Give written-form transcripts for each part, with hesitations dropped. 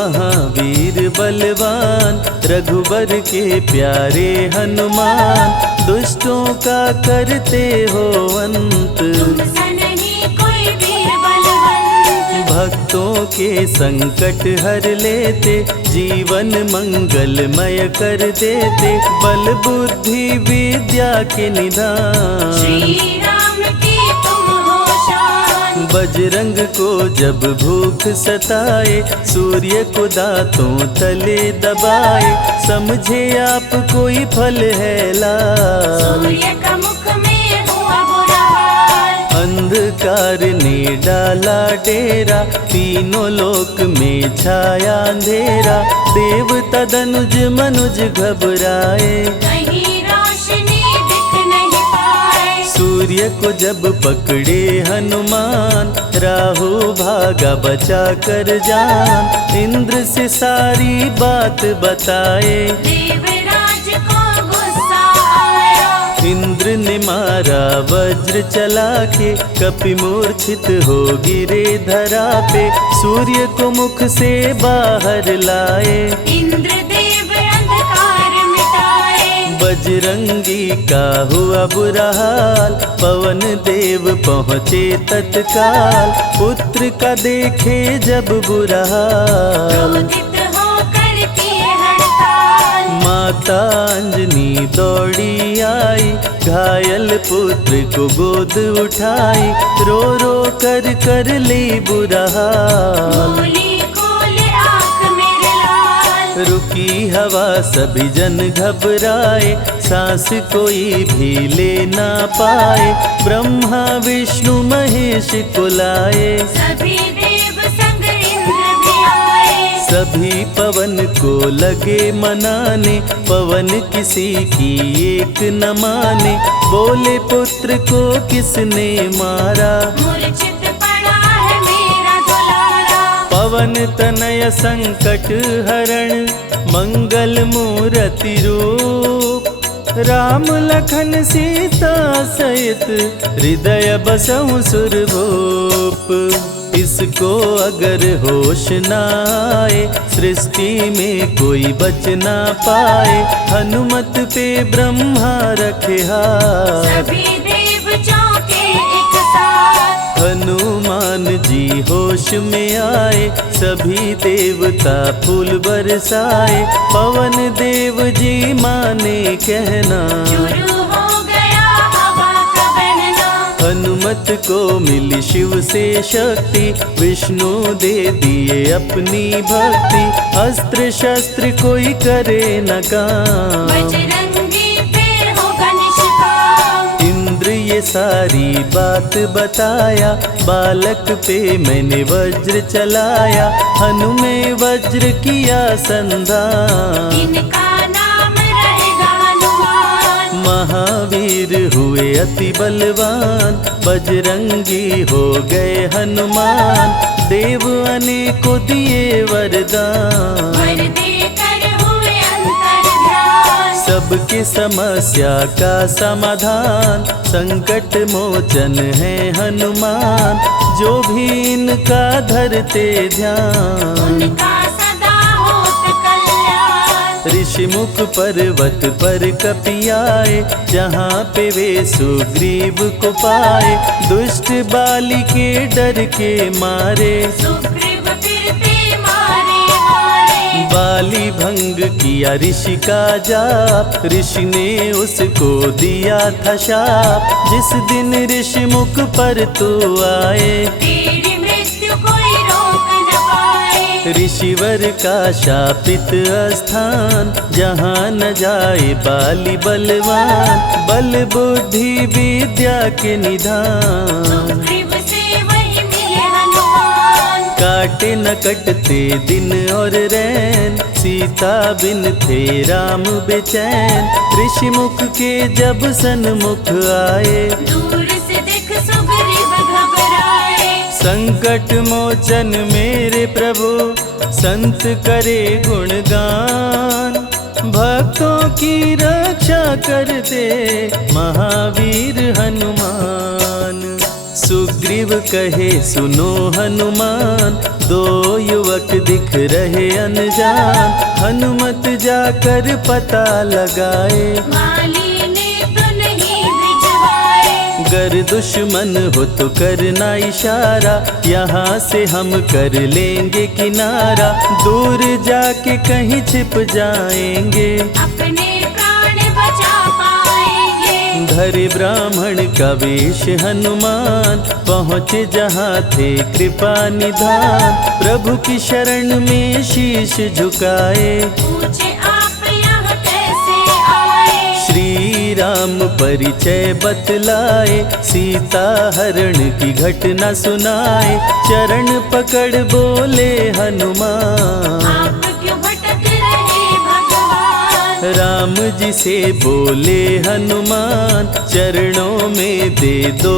महावीर बलवान, रघुबर के प्यारे हनुमान, दुष्टों का करते हो अंत, भक्तों के संकट हर लेते, जीवन मंगलमय कर देते, बल बुद्धि विद्या के निधान, श्री राम की तुम हो शान। बजरंग को जब भूख सताए, सूर्य को दांतों तले दबाए, समझे आप कोई फल है लाल, सूर्य का मुख में हुआ बुरा हाल, अंधकार ने डाला डेरा, तीनों लोक में छाया अंधेरा, देवता धनुज मनुज घबराए, कहीं रोशनी दिख नहीं पाए, सूर्य को जब पकड़े हनुमान, राहु भागा बचा कर जान, इंद्र से सारी बात बताए, देवराज को गुस्सा आया, इंद्र ने मारा वज्र चला के, कपि मूर्छित हो गिरे धरा पे, सूर्य को मुख से बाहर लाए, इंद्रदेव अंधकार मिटाए, बजरंगी का हुआ बुरा हाल, पवन देव पहुँचे तत्काल, पुत्र का देखे जब बुरा हाल, क्रोधित होकर किए हड़ताल, माता अंजनी दौड़ी आई, घायल पुत्र को गोद उठाई, रो रो कर ली बुरा हाल, बोली खोले आँख मेरे लाल, रुकी हवा सभी जन घबराए, सांस कोई भी ले ना पाए, ब्रह्मा विष्णु महेश को लाए, सभी देव संग इंद्र भी आए, सभी पवन को लगे मनाने, पवन किसी की एक न माने, बोले पुत्र को किसने मारा, मूर्छित पड़ा है मेरा दुलारा, पवन तनय संकट हरण, मंगल मूर्ति रूप, राम लखन सीता सहित, हृदय बसहु सुरभूप, इसको अगर होश न आए, सृष्टि में कोई बच ना पाए, हनुमत पे ब्रह्मा रखे हाथ, सभी देव चौके एक साथ, हनुमान जी होश में आए, सभी देवता फूल बरसाए, पवन देव जी माने कहना, शुरू हो गया हवा का बहना, हनुमत को मिली शिव से शक्ति, विष्णु दे दिए अपनी भक्ति, अस्त्र शस्त्र कोई करे न काम, बजरंगी फिर होगा निष्काम, इंद्र ये सारी बात बताया, बालक पे मैंने वज्र चलाया, हनु में वज्र किया संधान, इनका नाम रहेगा हनुमान, महावीर हुए अति बलवान, बजरंगी हो गए हनुमान, देव अनेको दिए वरदान, वर देकर हुए अंतर्ध्यान, सबकी समस्या का समाधान, संकट मोचन है हनुमान, जो भी इनका धरते ध्यान, उनका सदा होत कल्याण, ऋषि मुख पर्वत पर कपि आए, जहाँ पे वे सुग्रीव को पाए, दुष्ट बाली के डर के मारे, सुग्रीव फिरते मारे मारे, बाली भंग किया ऋषि का जाप, ऋषि ने उसको दिया था शाप, जिस दिन ऋषि मुख पर तू आए, तेरी मृत्यु कोई रोक न पाए, ऋषिवर का शापित स्थान, जहाँ न जाए बाली बलवान, बल बुद्धि विद्या के निधान, सुग्रीव से वही मिले हनुमान, काटे न कटते दिन और रैन, सीता बिन थे राम बेचैन, ऋषि मुख के जब सन्मुख आए, दूर से देख सुग्रीव घबराए, संकट मोचन मेरे प्रभु, संत करे गुणगान, भक्तों की रक्षा करते महावीर हनुमान, सुग्रीव कहे सुनो हनुमान, दो युवक दिख रहे अनजान। हनुमत जाकर पता लगाए, माली ने तो नहीं भिजवाए। गर दुश्मन हो तो करना इशारा, यहाँ से हम कर लेंगे किनारा। दूर जाके कहीं छिप जाएंगे, अपने प्राण बचा पाएंगे। धरे ब्राह्मण का वेश हनुमान, पहुँचे जहाँ थे कृपा निधान। प्रभु की शरण में शीश झुकाए, पूछे आप यहाँ कैसे आए। श्री राम परिचय बतलाए, सीता हरण की घटना सुनाए। चरण पकड़ बोले हनुमान, आप क्यों भटक रहे भगवान। राम जी से बोले हनुमान, चरणों में दे दो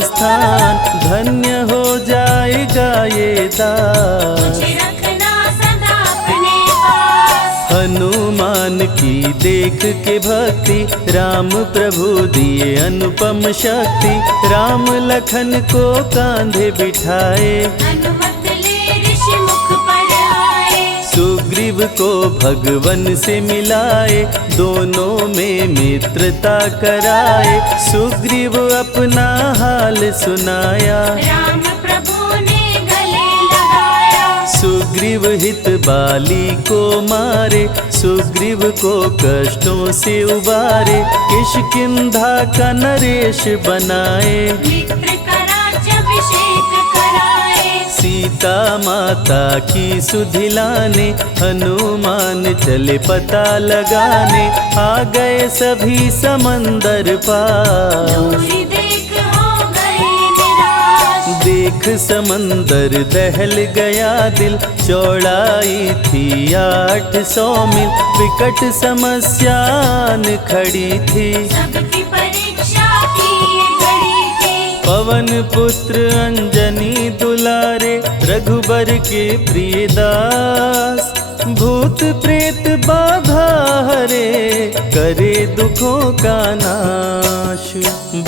स्थान। धन्य हो जाएगा ये दास, मुझे रखना सदा अपने पास। हनुमान की देख के भक्ति, राम प्रभु दिए अनुपम शक्ति। राम लखन को कांधे बिठाए, अनुमत ले ऋषि मुख पर आए। सुग्रीव को भगवन से मिलाए, दोनों में मित्रता कराए। सुग्रीव अपना हाल सुनाया, राम प्रभु ने गले लगाया। सुग्रीव हित बाली को मारे, सुग्रीव को कष्टों से उबारे। किष्किंधा का नरेश बनाए, मित्र का राज्याभिषेक कराए। सीता माता की सुधि लाने। हनुमान चले पता लगाने, आ गए सभी समंदर पार। दूरी देख हो गए निराश। देख समंदर दहल गया दिल, चौड़ाई थी 800 मील। विकट समस्या आन खड़ी थी, सबकी परीक्षा की ये घड़ी थी। पवन पुत्र अंजनी दुलारे, रघुबर के प्रिय दास। भूत प्रेत बाधा हरे, करे दुखों का नाश।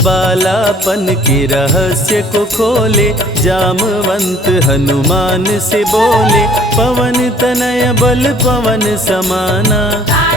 बालापन के रहस्य को खोले, जामवंत हनुमान से बोले। पवन तनय बल पवन समाना,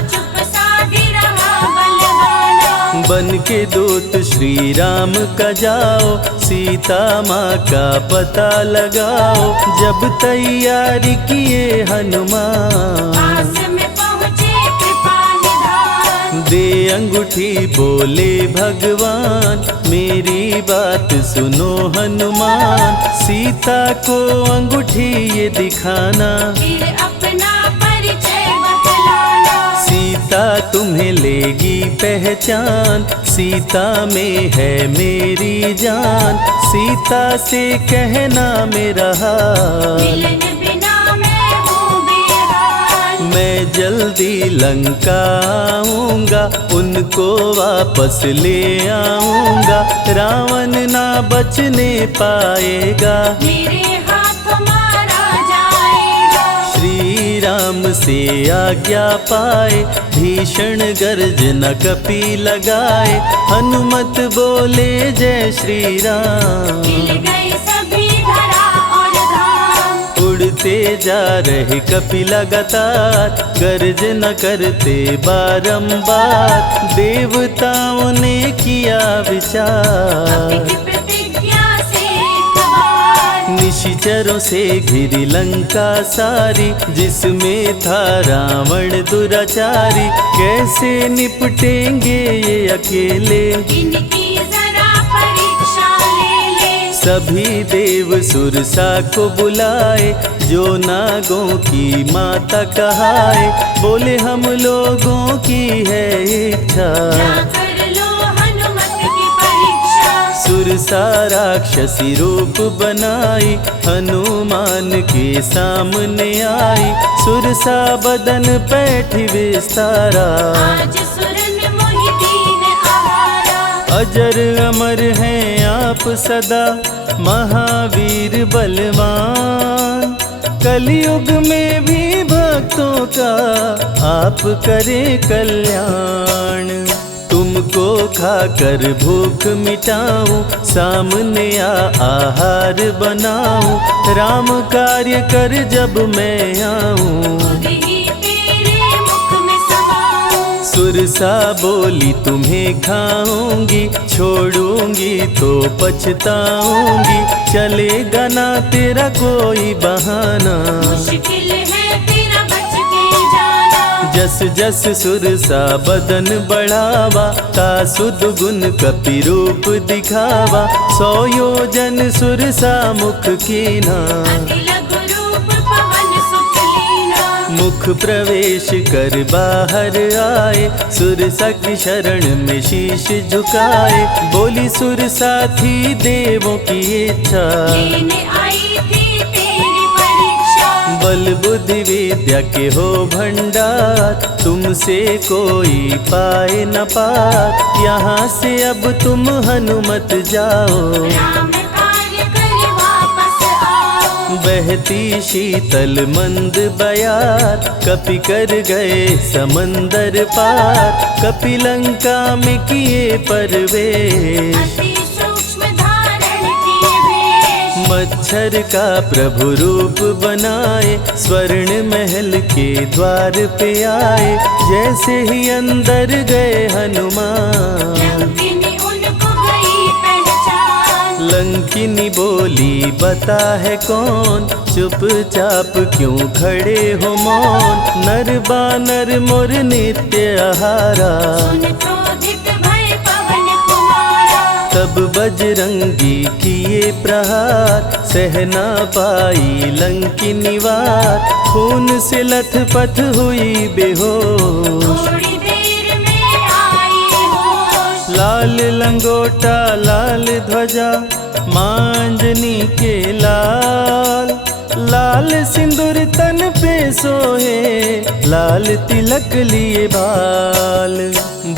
चुप साधी रहा बलवाना। बन के दूत श्री राम का जाओ, सीता माँ का पता लगाओ। जब तैयारी किए हनुमान, पास में पहुँचे कृपा निधान। दे अंगूठी बोले भगवान, मेरी बात सुनो हनुमान। सीता को अंगूठी ये दिखाना, फिर अपना परिचय बतलाना। सीता तुम्हें लेगी पहचान। सीता में है मेरी जान, सीता से कहना मेरा हाल। मिलन बिना मैं हूँ बेहाल। मैं जल्दी लंका आऊंगा, उनको वापस ले आऊंगा। रावण ना बचने पाएगा, मेरे हाथ मारा जाएगा। श्री राम से आज्ञा पाए, भीषण गर्जना कपि लगाए। हनुमत बोले जय श्री राम, मिल गए सभी धरा और धाम। उड़ते जा रहे कपि लगातार, गर्जना करते बारंबार। देवताओं ने किया विचार, की प्रतिज्ञा से एक बार। निशिचरों से घिरी लंका सारी, जिसमें था रावण दुराचारी। कैसे निपटेंगे ये अकेले, इनकी जरा परीक्षा ले ले। सभी देव सुरसा को बुलाए, जो नागों की माता कहाए। बोले हम लोगों की है इच्छा, कर लो हनुमत की परीक्षा। सुरसा राक्षसी रूप बनाई, हनुमान के सामने आई। सुरसा बदन पैठी विस्तारा, आज सुरन मोहि दीन आहारा। अजर अमर हैं आप सदा, महावीर बलवान। कलयुग में भी भक्तों का आप करें कल्याण। तुमको तुझको खाकर भूख मिटाऊं, सामने आहार बनाऊं, राम कार्य कर जब मैं आऊं। खुद ही तेरे मुख में समाऊं। सुरसा बोली तुम्हें खाऊंगी, छोड़ूंगी तो पछताऊंगी, चलेगा ना तेरा कोई बहाना। मुश्किल है तेरा बच के जाना। जस जस सुरसा बदन बढ़ावा, तासुद गुण कपि रूप दिखावा, 100 योजन सुरसा मुख कीना। अति लघु रूप पवन सुत लीना। मुख प्रवेश कर बाहर आए, सुरसा की शरण में शीश झुकाए, बोली सुरसा थी देवों की इच्छा, लेने आई थी तेरी परीक्षा। बल बुद्धि विद्या के हो भंडार, तुमसे कोई पाए न पार, यहाँ से अब तुम हनुमत जाओ। राम कार्य कर वापस आओ। बहती शीतल मंद बयार, कपि कर गए समंदर पार, कपि लंका में किए परवेश, अति सूक्ष्म धारण किए वेश। मच्छर का प्रभु रूप बनाए, स्वर्ण महल के द्वार पे आए, जैसे ही अंदर गए हनुमान। लंकिनी उनको गई पहचान। लंकिनी बोली बता है कौन, चुपचाप क्यों खड़े हो मौन, नर बानर मोर नित्य आहारा। सुन क्रोधित भय पवन कुमारा। तब बजरंगी किए प्रहार, सहना पाई लंकिनी वार, खून से लथपथ हुई बेहोश। थोड़ी देर में आई होश। लाल लंगोटा लाल ध्वजा, मांजनी के लाल, लाल सिंदूर तन पे सोहे, लाल तिलक लिए बाल।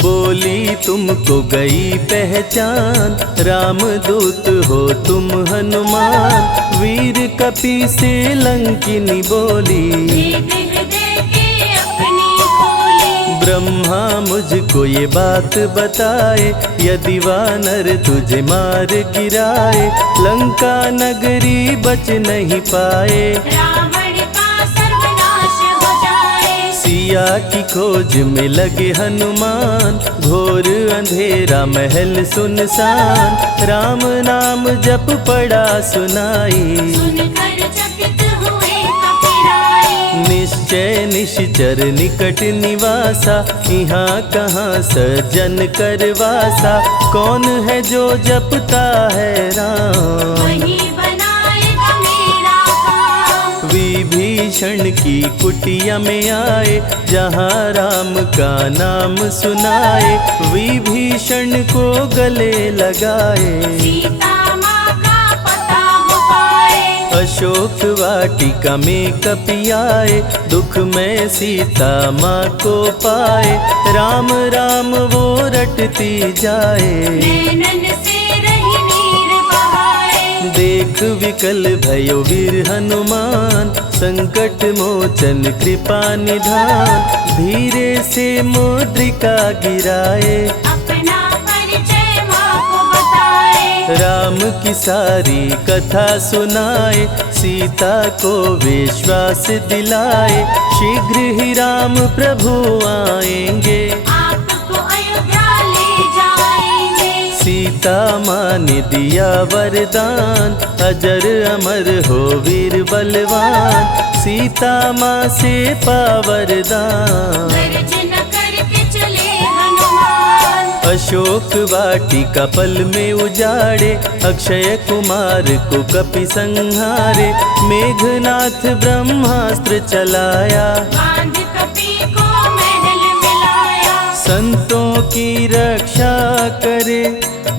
बोली तुमको गई पहचान, रामदूत हो तुम हनुमान, वीर कपि से लंकिनी बोली, भेद हृदय के अपनी खोली। ब्रह्मा मुझको ये बात बताए, यदि वानर तुझे मार गिराए, लंका नगरी बच नहीं पाए, रावण का सर्वनाश हो जाए। सिया की खोज में लगे हनुमान, घोर अंधेरा महल सुनसान, राम नाम जप पड़ा सुनाई, सुनकर चकित हुए कपिराए। निश्चय निश्चर निकट निवासा, यहाँ कहाँ सज्जन करवासा, कौन है जो जपता है राम, वही बनाएगा मेरा काम। विभीषण की कुटिया में आए, जहाँ राम का नाम सुनाए, विभीषण को गले लगाए, सीता माँ का पता हो पाए। अशोक वाटिका में कपि आए, दुख में सीता माँ को पाए, राम राम वो रटती जाए, नैनन से रही नीर बहाए। देख विकल भयो वीर हनुमान, संकट मोचन कृपा निधान, धीरे से मुद्रिका गिराए, अपना परिचय माँ को बताए। राम की सारी कथा सुनाए, सीता को विश्वास दिलाए, शीघ्र ही राम प्रभु आएंगे, आपको अयोध्या ले जाएंगे। सीता माँ ने दिया वरदान, अजर अमर हो वीर बलवान, सीता माँ से पा वरदान। गर्जन करके चले हनुमान। अशोक वाटिका पल में उजाड़े, अक्षय कुमार को कपि संहारे, मेघनाथ ब्रह्मास्त्र चलाया, बांध कपि को महल मिलाया। संतों की रक्षा करे,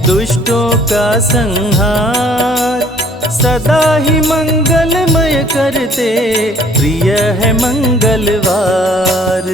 दुष्टों का संहार, सदा ही मंगलमय करते, प्रिय है मंगलवार।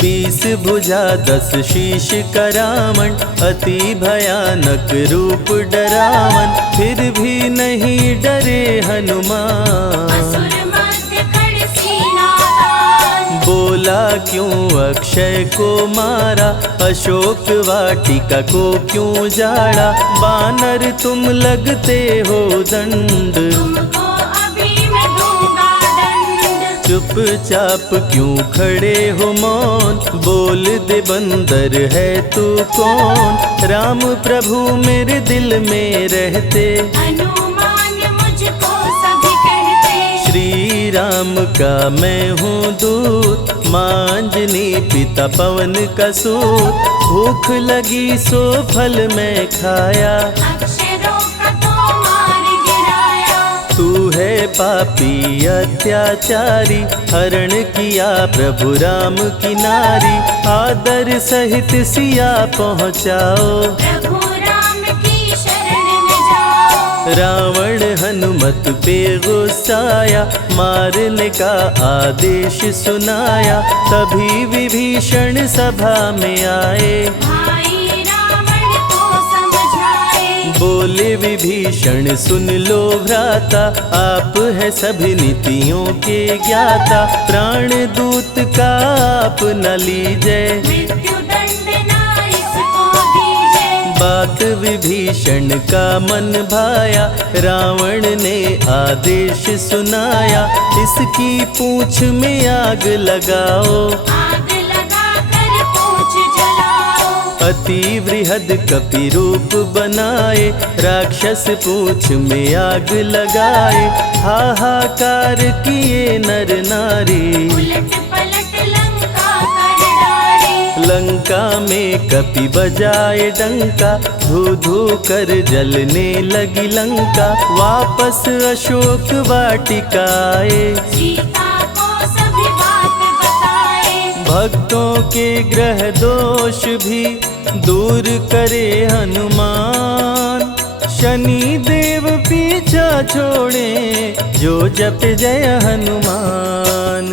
20 भुजा 10 शीश करावन, अति भयानक रूप डरावन, फिर भी नहीं डरे हनुमान। असुर मध्य खड़ सीना तान। बोल बोला क्यों अक्षय को मारा, अशोक वाटिका को क्यों जाड़ा, बानर तुम लगते हो दंड, तुमको अभी मैं दूंगा दंड। चुपचाप क्यों खड़े हो मौन, बोल दे बंदर है तू कौन, राम प्रभु मेरे दिल में रहते, हनुमान मुझको सभी कहते। श्री राम का मैं हूँ दूत, मांजनी पिता पवन का सूत, भूख लगी सो फल मैं खाया, अक्षरों का तो मार गिराया। तू है पापी अत्याचारी, हरण किया प्रभु राम की नारी, आदर सहित सिया पहुँचाओ, प्रभु राम की शरण में जाओ। रावण हनुमत पे गुस्साया, मारने का आदेश सुनाया, तभी विभीषण सभा में आए, भाई रावण को समझाए। बोले विभीषण सुन लो भ्राता, आप है सभी नीतियों के ज्ञाता, प्राण दूत का आप न लीजिए, मृत्यु दंड ना इसको दीजिए। बात विभीषण का मन भाया, रावण ने आदेश सुनाया, इसकी पूंछ में आग लगाओ, आग लगा कर पूछ जलाओ। अति वृहद कपि रूप बनाए, राक्षस पूंछ में आग लगाए, हाहाकार किए नर नारी, उलट पलट लंका कर डाले। लंका में कपि बजाए डंका, धू धू कर जलने लगी लंका, वापस अशोक वाटिका आए, सीता को सभी बात बताए। भक्तों के ग्रह दोष भी दूर करे हनुमान, शनि देव पीछा छोड़े जो जप जय हनुमान।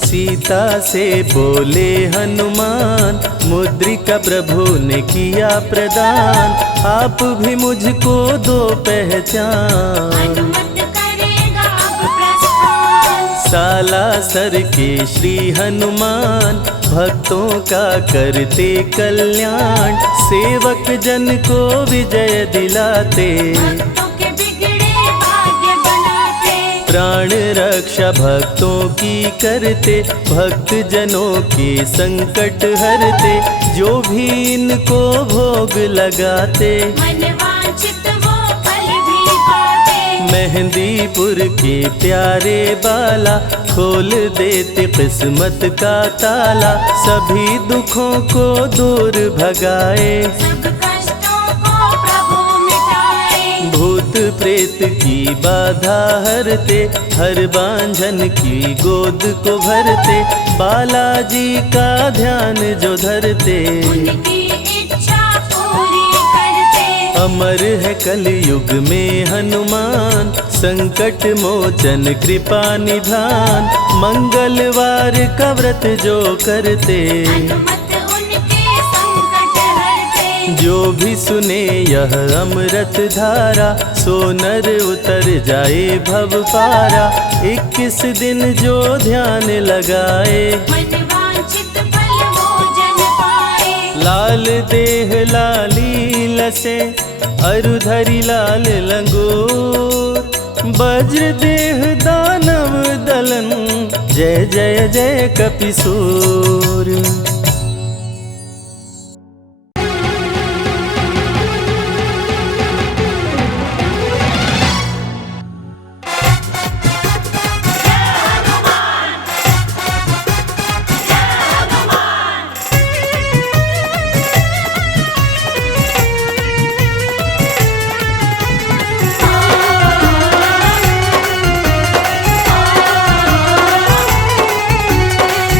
सीता से बोले हनुमान, मुद्रिका प्रभु ने किया प्रदान, आप भी मुझको दो पहचान, हनुमत करेगा अब प्रस्थान। सालासर के श्री हनुमान, भक्तों का करते कल्याण, सेवक जन को विजय दिलाते, भक्तों के बिगड़े भाग्य बनाते। प्राण रक्षा भक्तों की करते, भक्त जनों के संकट हरते, जो भी इनको भोग लगाते, मनवांछित वो फल भी पाते। मेहंदीपुर के प्यारे बाला, खोल देते किस्मत का ताला, सभी दुखों को दूर भगाए, सब कष्टों को प्रभु मिटाए। भूत प्रेत की बाधा हरते, हर बांझन की गोद को भरते, बालाजी का ध्यान जो धरते, उनकी इच्छा पूरी करते। अमर है कलयुग में हनुमान, संकट मोचन कृपा निधान, मंगलवार का व्रत जो करते, हनुमत उनके संकट हरते। जो भी सुने यह अमृत धारा, सो नर उतर जाए भव पारा, 21 दिन जो ध्यान लगाए, मनवांछित फल वो जन पाए। लाल देह लाली लसे, अरुधरी लाल लंगोर, वज्र देह दानव दलन, जय जय जय कपिसूर।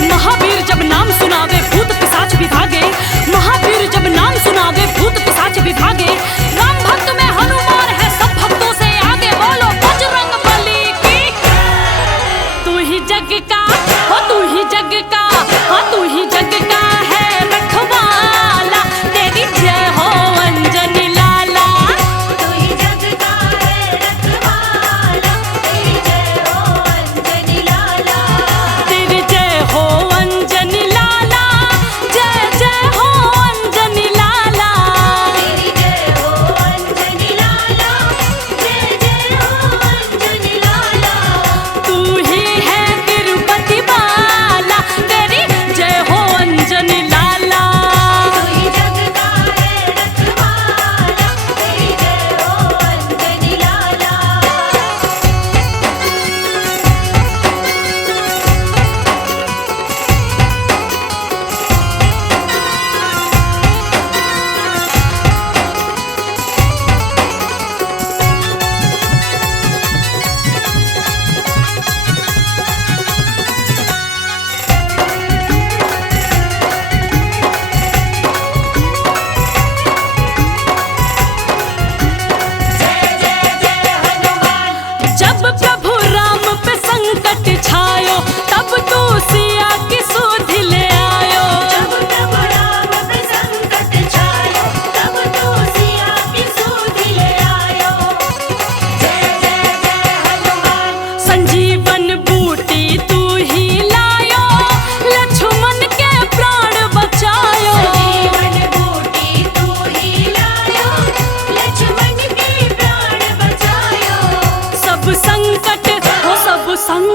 महावीर जब नाम सुनावे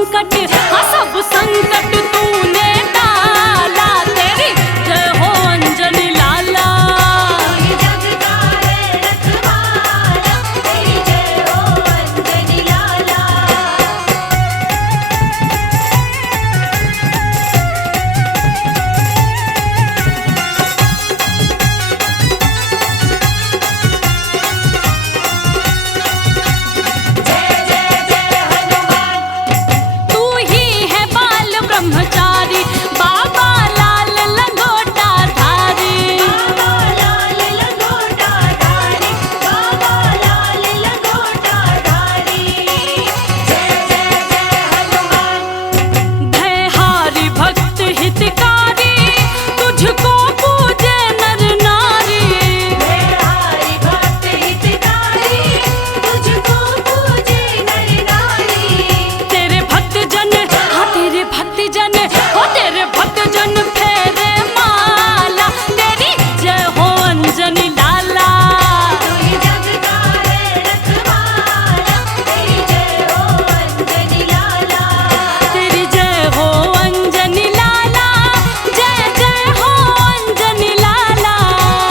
संकट, हाँ सब संकट तूने टाला, तेरी जय हो अंजनी लाला। तू जग का है रखवाला, तेरी जय हो अंजनी लाला। तू ही है बाल ब्रह्मचारी, बाबा लाल लंगोटा धारी। बाबा लाल लंगोटा धारी, बाबा लाल लंगोटा धारी। जय जय जय हनुमान। भयहारी भक्त हितकारी, तुझको पूजे नर नारी। हरि भक्त हितकारी, तुझको पूजे नर नारी। तेरे भक्त जन, हाँ तेरे भक्त जन, हो तेरे भक्त जन फेरे माला, तेरी जय हो अंजनी लाला। तू जग का है रखवाला, तेरी जय हो अंजनी लाला। तेरी जय हो अंजनी लाला, जय जय हो अंजनी लाला।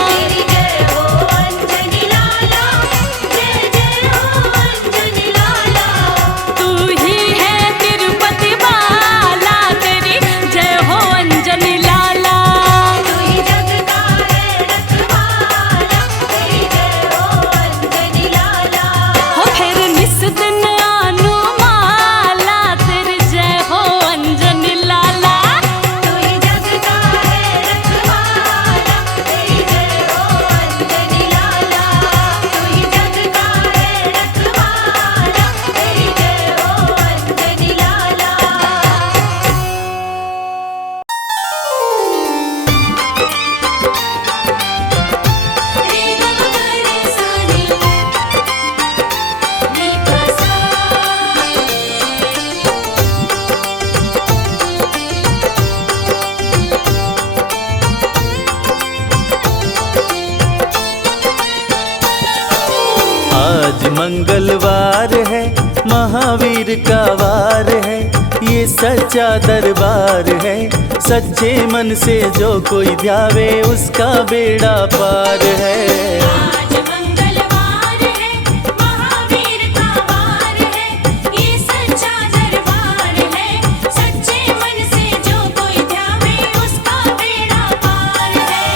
तेरी जय हो अंजनी लाला, जय जय हो अंजनी लाला। तू ही है तिरुपति बाला, तेरी जय हो अंजनी लाला। तू जग का है रखवाला, तेरी जय हो अंजनी लाला। हो फिर निस दिन अनुमाला, तेरी जय हो अंजनी लाला। तू जग का है रखवाला, तेरी जय हो अंजनी लाला। तू जग का है रखवाला, तेरी जय हो अंजनी लाला। रे ग ग रे सा रे, नी प सा। आज मंगलवार है, महावीर का वार है, ये सच्चा दरबार है। सच्चे मन से जो कोई ध्यावे उसका बेड़ा पार है। आज मंगलवार है, महावीर का वार है, ये सच्चा दरबार है। सच्चे मन से जो कोई ध्यावे उसका बेड़ा पार है।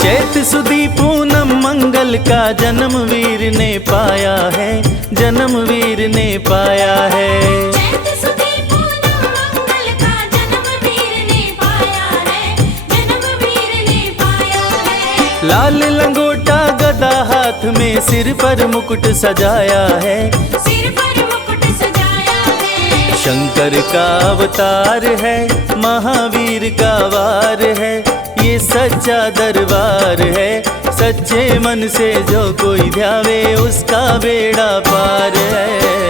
चैत सुदी पूनम मंगल का जन्म वीर ने पाया है, जन्म वीर ने पाया है। चैत सुदी पूनम मंगल का जन्म वीर ने पाया है, जन्म वीर ने पाया है। लाल लंगोटा गदा हाथ में, सिर पर मुकुट सजाया है। सिर पर मुकुट सजाया है। शंकर का अवतार है, महावीर का वार है, ये सच्चा दरबार है। सच्चे मन से जो कोई ध्यावे उसका बेड़ा पार है।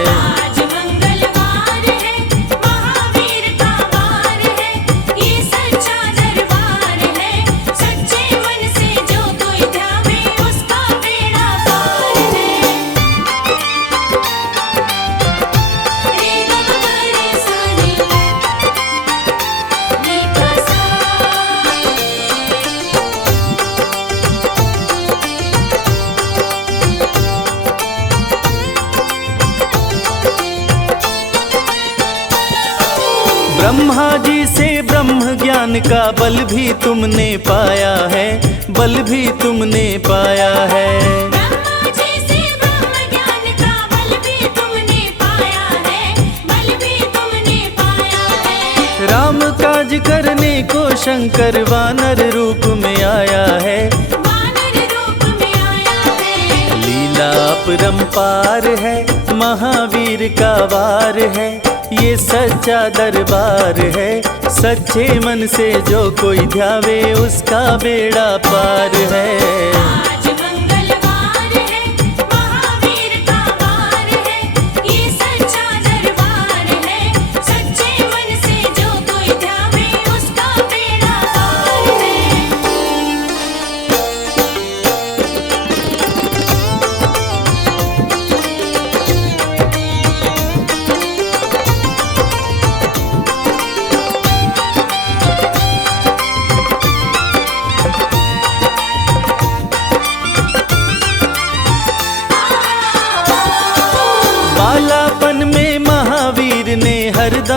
आज मंगलवार है, महावीर का वार है, ये सच्चा दरबार है। सच्चे मन से जो कोई ध्यावे उसका बेड़ा पार है। रे ग ग रे सा रे, नी प सा। ब्रह्मा जी से ब्रह्म ज्ञान का बल भी तुमने पाया है, बल भी तुमने पाया है। ब्रह्मा जी से ब्रह्म ज्ञान का बल भी तुमने पाया है, बल भी तुमने पाया है। राम काज करने को शंकर वानर रूप में आया है, वानर रूप में आया है। लीला अपरंपार है, महावीर का वार है, ये सच्चा दरबार है। सच्चे मन से जो कोई ध्यावे उसका बेड़ा पार है। आज मंगल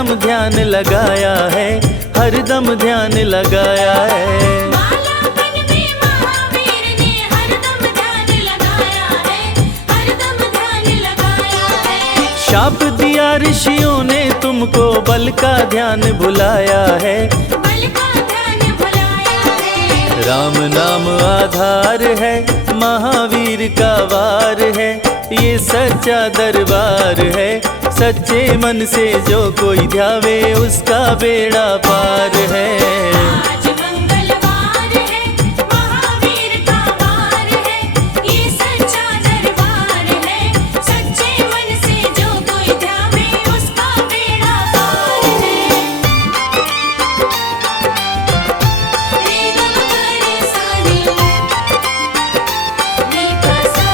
हरदम ध्यान लगाया है, हरदम ध्यान लगाया है। बालापन में महावीर ने हरदम ध्यान लगाया है, हरदम ध्यान लगाया है। शाप दिया ऋषियों ने तुमको, बल का ध्यान भुलाया है, बल का ध्यान भुलाया है। राम नाम आधार है, महावीर का वार है, ये सच्चा दरबार है। सच्चे मन से जो कोई ध्यावे, उसका बेड़ा पार है। आज मंगलवार है, महावीर का वार है, ये सच्चा दरबार है। सच्चे मन से जो कोई ध्यावे, उसका बेड़ा पार है। रे गम करे सानी, नी पसा।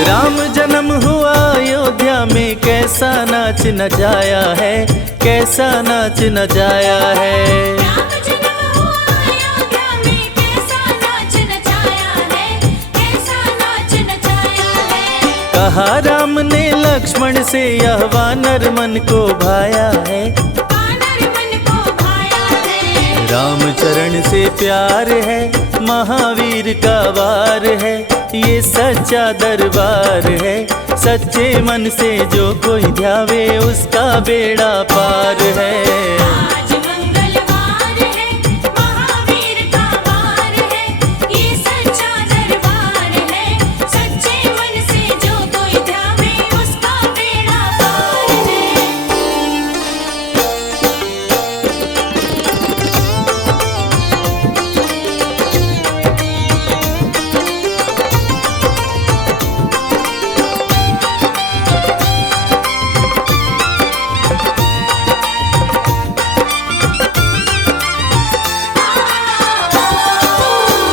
राम जन्म हुआ अयोध्या में, कैसा नाच नचाया है, कैसा नाच नचाया है। राम जन्म हुआ अयोध्या में, कैसा नाच नचाया है, कैसा नाच नचाया है। कहा राम ने लक्ष्मण से, यह वानर मन को भाया है, वानर मन को भाया है। राम चरण से प्यार है, महावीर का वार है, ये सच्चा दरबार है। सच्चे मन से जो कोई ध्यावे, उसका बेड़ा पार है। आज मंगलवार है, महावीर का वार है, ये सच्चा दरबार है। सच्चे मन से जो कोई ध्यावे, उसका बेड़ा पार है।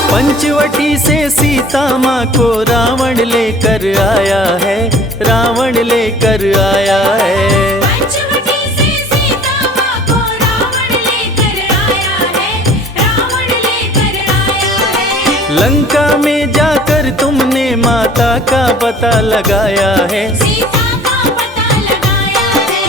पंचवटी से सीता माँ को रावण लेकर आया है, रावण लेकर आया है। पंचवटी से सीता माँ को रावण लेकर आया है, रावण लेकर आया है। लंका में जाकर तुमने माता का पता लगाया है, सीता का पता लगाया है।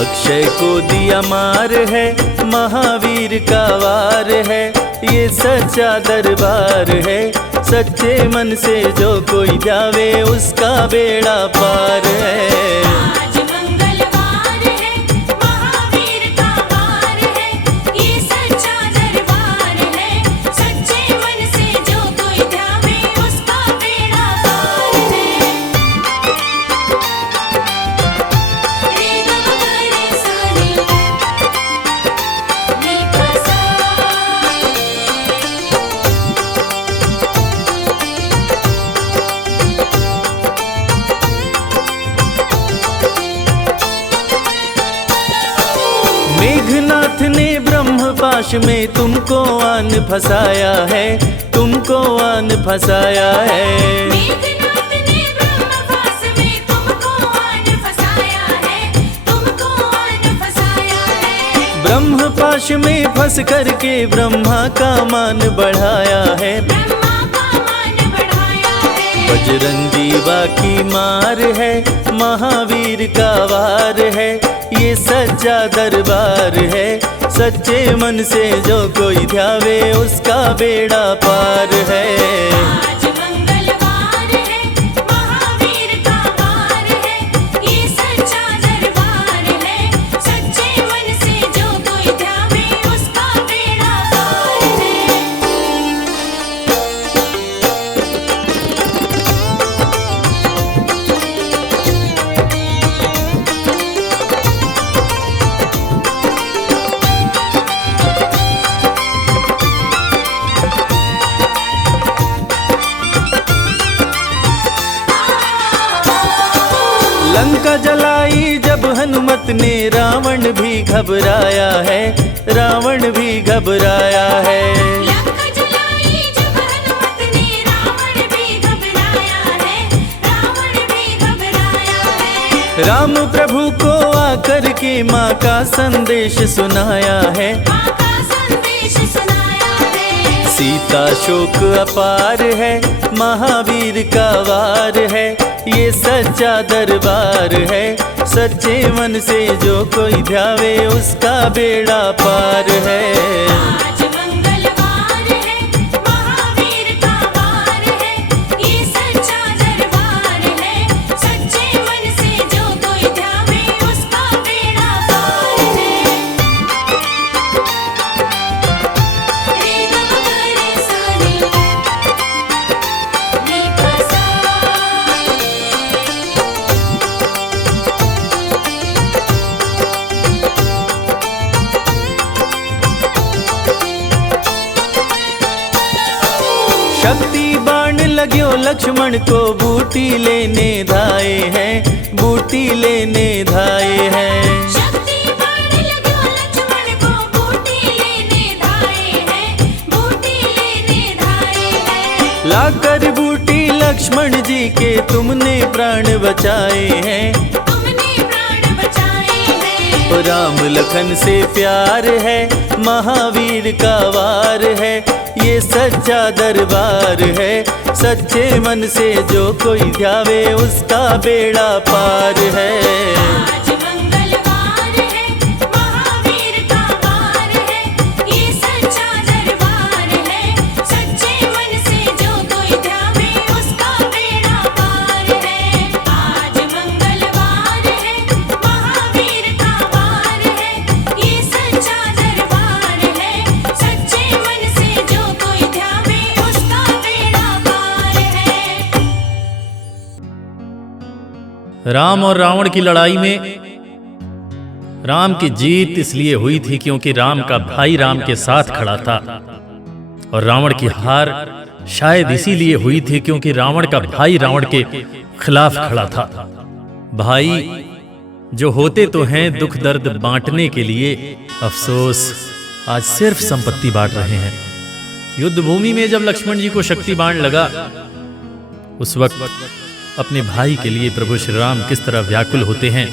अक्षय को दिया मार है, महावीर का वार है, ये सच्चा दरबार है। सच्चे मन से जो कोई ध्यावे, उसका बेड़ा पार है। आज मंगलवार है, महावीर का वार है, ये सच्चा दरबार है। सच्चे मन से जो कोई ध्यावे, उसका बेड़ा पार है। रे गम करे सानी, नी पसा। मेघनाथ ने ब्रह्मपाश में तुमको आन फंसाया है, तुमको आन फंसाया है। मेघनाथ ने ब्रह्मपाश में तुमको आन फंसाया है, तुमको आन फंसाया है। ब्रह्मपाश में फंस करके ब्रह्मा का मान बढ़ाया है, ब्रह्मा का मान बढ़ाया है। बजरंगी बाकी मार है, महावीर का वार है, ये सच्चा दरबार है। सच्चे मन से जो कोई ध्यावे, उसका बेड़ा पार है। आज मंगलवार है, महावीर का वार है, ये सच्चा दरबार है। सच्चे मन से जो कोई ध्यावे, उसका बेड़ा पार है। लंका जलाई जब हनुमत ने, रावण भी घबराया है, रावण भी घबराया है। लंका जलाई जब हनुमत ने, रावण भी घबराया है, रावण भी घबराया है। राम प्रभु को आकर के माँ का संदेश सुनाया है, माँ का संदेश सीता शोक अपार है, महावीर का वार है, ये सच्चा दरबार है। सच्चे मन से जो कोई ध्यावे उसका बेड़ा पार है। आज मंगलवार है, महावीर का वार है, ये सच्चा दरबार है। सच्चे मन से जो कोई ध्यावे उसका बेड़ा पार है। रे ग म ग रे सा रे, नी प सा। शक्ति बाण लग्यो लक्ष्मण को, बूटी लेने धाए हैं, बूटी लेने धाए हैं। शक्ति बाण लग्यो लक्ष्मण को, बूटी लेने धाए हैं, बूटी लेने धाए हैं। लाकर बूटी लक्ष्मण जी के तुमने प्राण बचाए हैं, तुमने प्राण बचाए हैं। ओ राम लखन से प्यार है, महावीर का वार है, ये सच्चा दरबार है। सच्चे मन से जो कोई ध्यावे उसका बेड़ा पार है। आज मंगलवार है, महावीर का वार है, ये सच्चा दरबार है। सच्चे मन से जो कोई ध्यावे उसका बेड़ा पार है। आज मंगलवार है, महावीर का वार है, ये सच्चा दरबार है। सच्चे मन से जो कोई ध्यावे उसका बेड़ा पार है। राम और रावण की लड़ाई में राम की जीत इसलिए हुई थी क्योंकि राम का भाई राम के साथ खड़ा था, और रावण की हार शायद इसीलिए हुई थी क्योंकि रावण का भाई रावण के खिलाफ खड़ा था। भाई जो होते तो हैं दुख दर्द बांटने के लिए, अफसोस आज सिर्फ संपत्ति बांट रहे हैं। युद्ध भूमि में जब लक्ष्मण जी को शक्ति बाण लगा, उस वक्त अपने भाई के लिए प्रभु श्री राम किस तरह व्याकुल होते हैं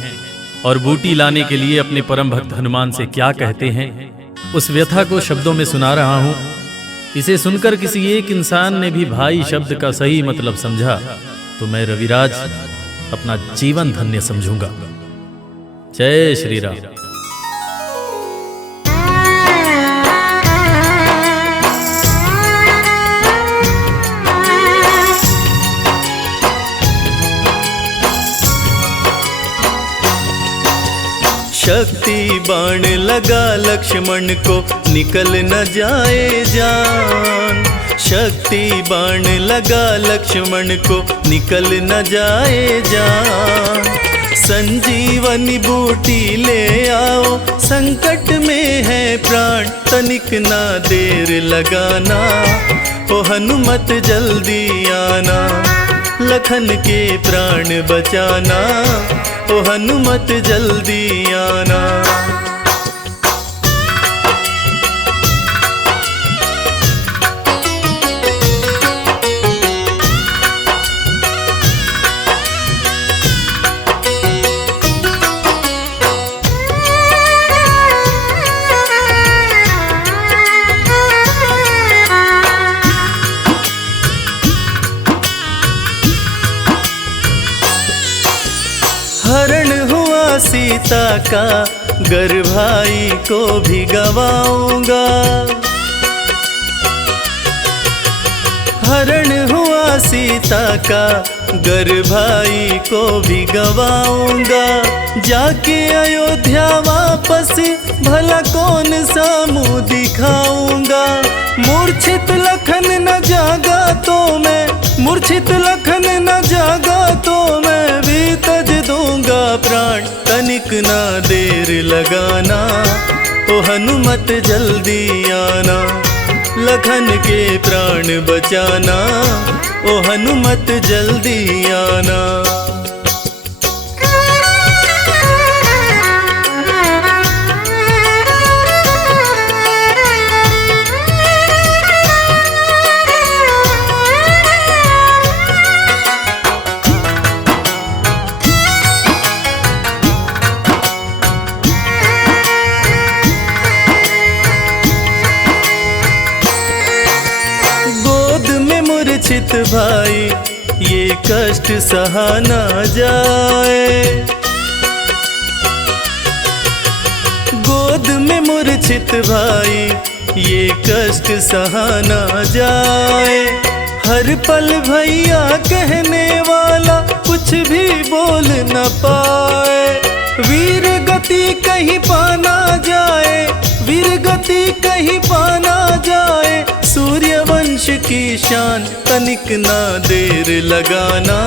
और बूटी लाने के लिए अपने परम भक्त हनुमान से क्या कहते हैं, उस व्यथा को शब्दों में सुना रहा हूं। इसे सुनकर किसी एक इंसान ने भी भाई शब्द का सही मतलब समझा तो मैं रविराज अपना जीवन धन्य समझूंगा। जय श्री राम। शक्ति बाण लगा लक्ष्मण को, निकल न जाए जान। शक्ति बाण लगा लक्ष्मण को, निकल न जाए जान। संजीवनी बूटी ले आओ, संकट में है प्राण, तनिक ना देर लगाना। ओ हनुमत जल्दी आना, लखन के प्राण बचाना। ओ हनुमत जल्दी आना। हरण हुआ सीता का, गर भाई को भी गवाऊंगा। हरण हुआ सीता का, गर भाई को भी गवाऊंगा। जाके अयोध्या वापस भला कौन सा मुंह दिखाऊंगा। मूर्छित लखन न जागा तो मैं, मूर्छित लखन न जागा तो मैं भी तज दूंगा प्राण, तनिक ना देर लगाना। ओ हनुमत जल्दी आना, लखन के प्राण बचाना। ओ हनुमत जल्दी आना। मूर्छित भाई, ये कष्ट सहा न जाए। गोद में मूर्छित भाई, ये कष्ट सहा न जाए। हर पल भैया कहने वाला कुछ भी बोल न पाए। वीर गति कहीं पाना जाए, वीर गति कहीं पाना जाए। सूर्यवंश की शान तनिक ना देर लगाना,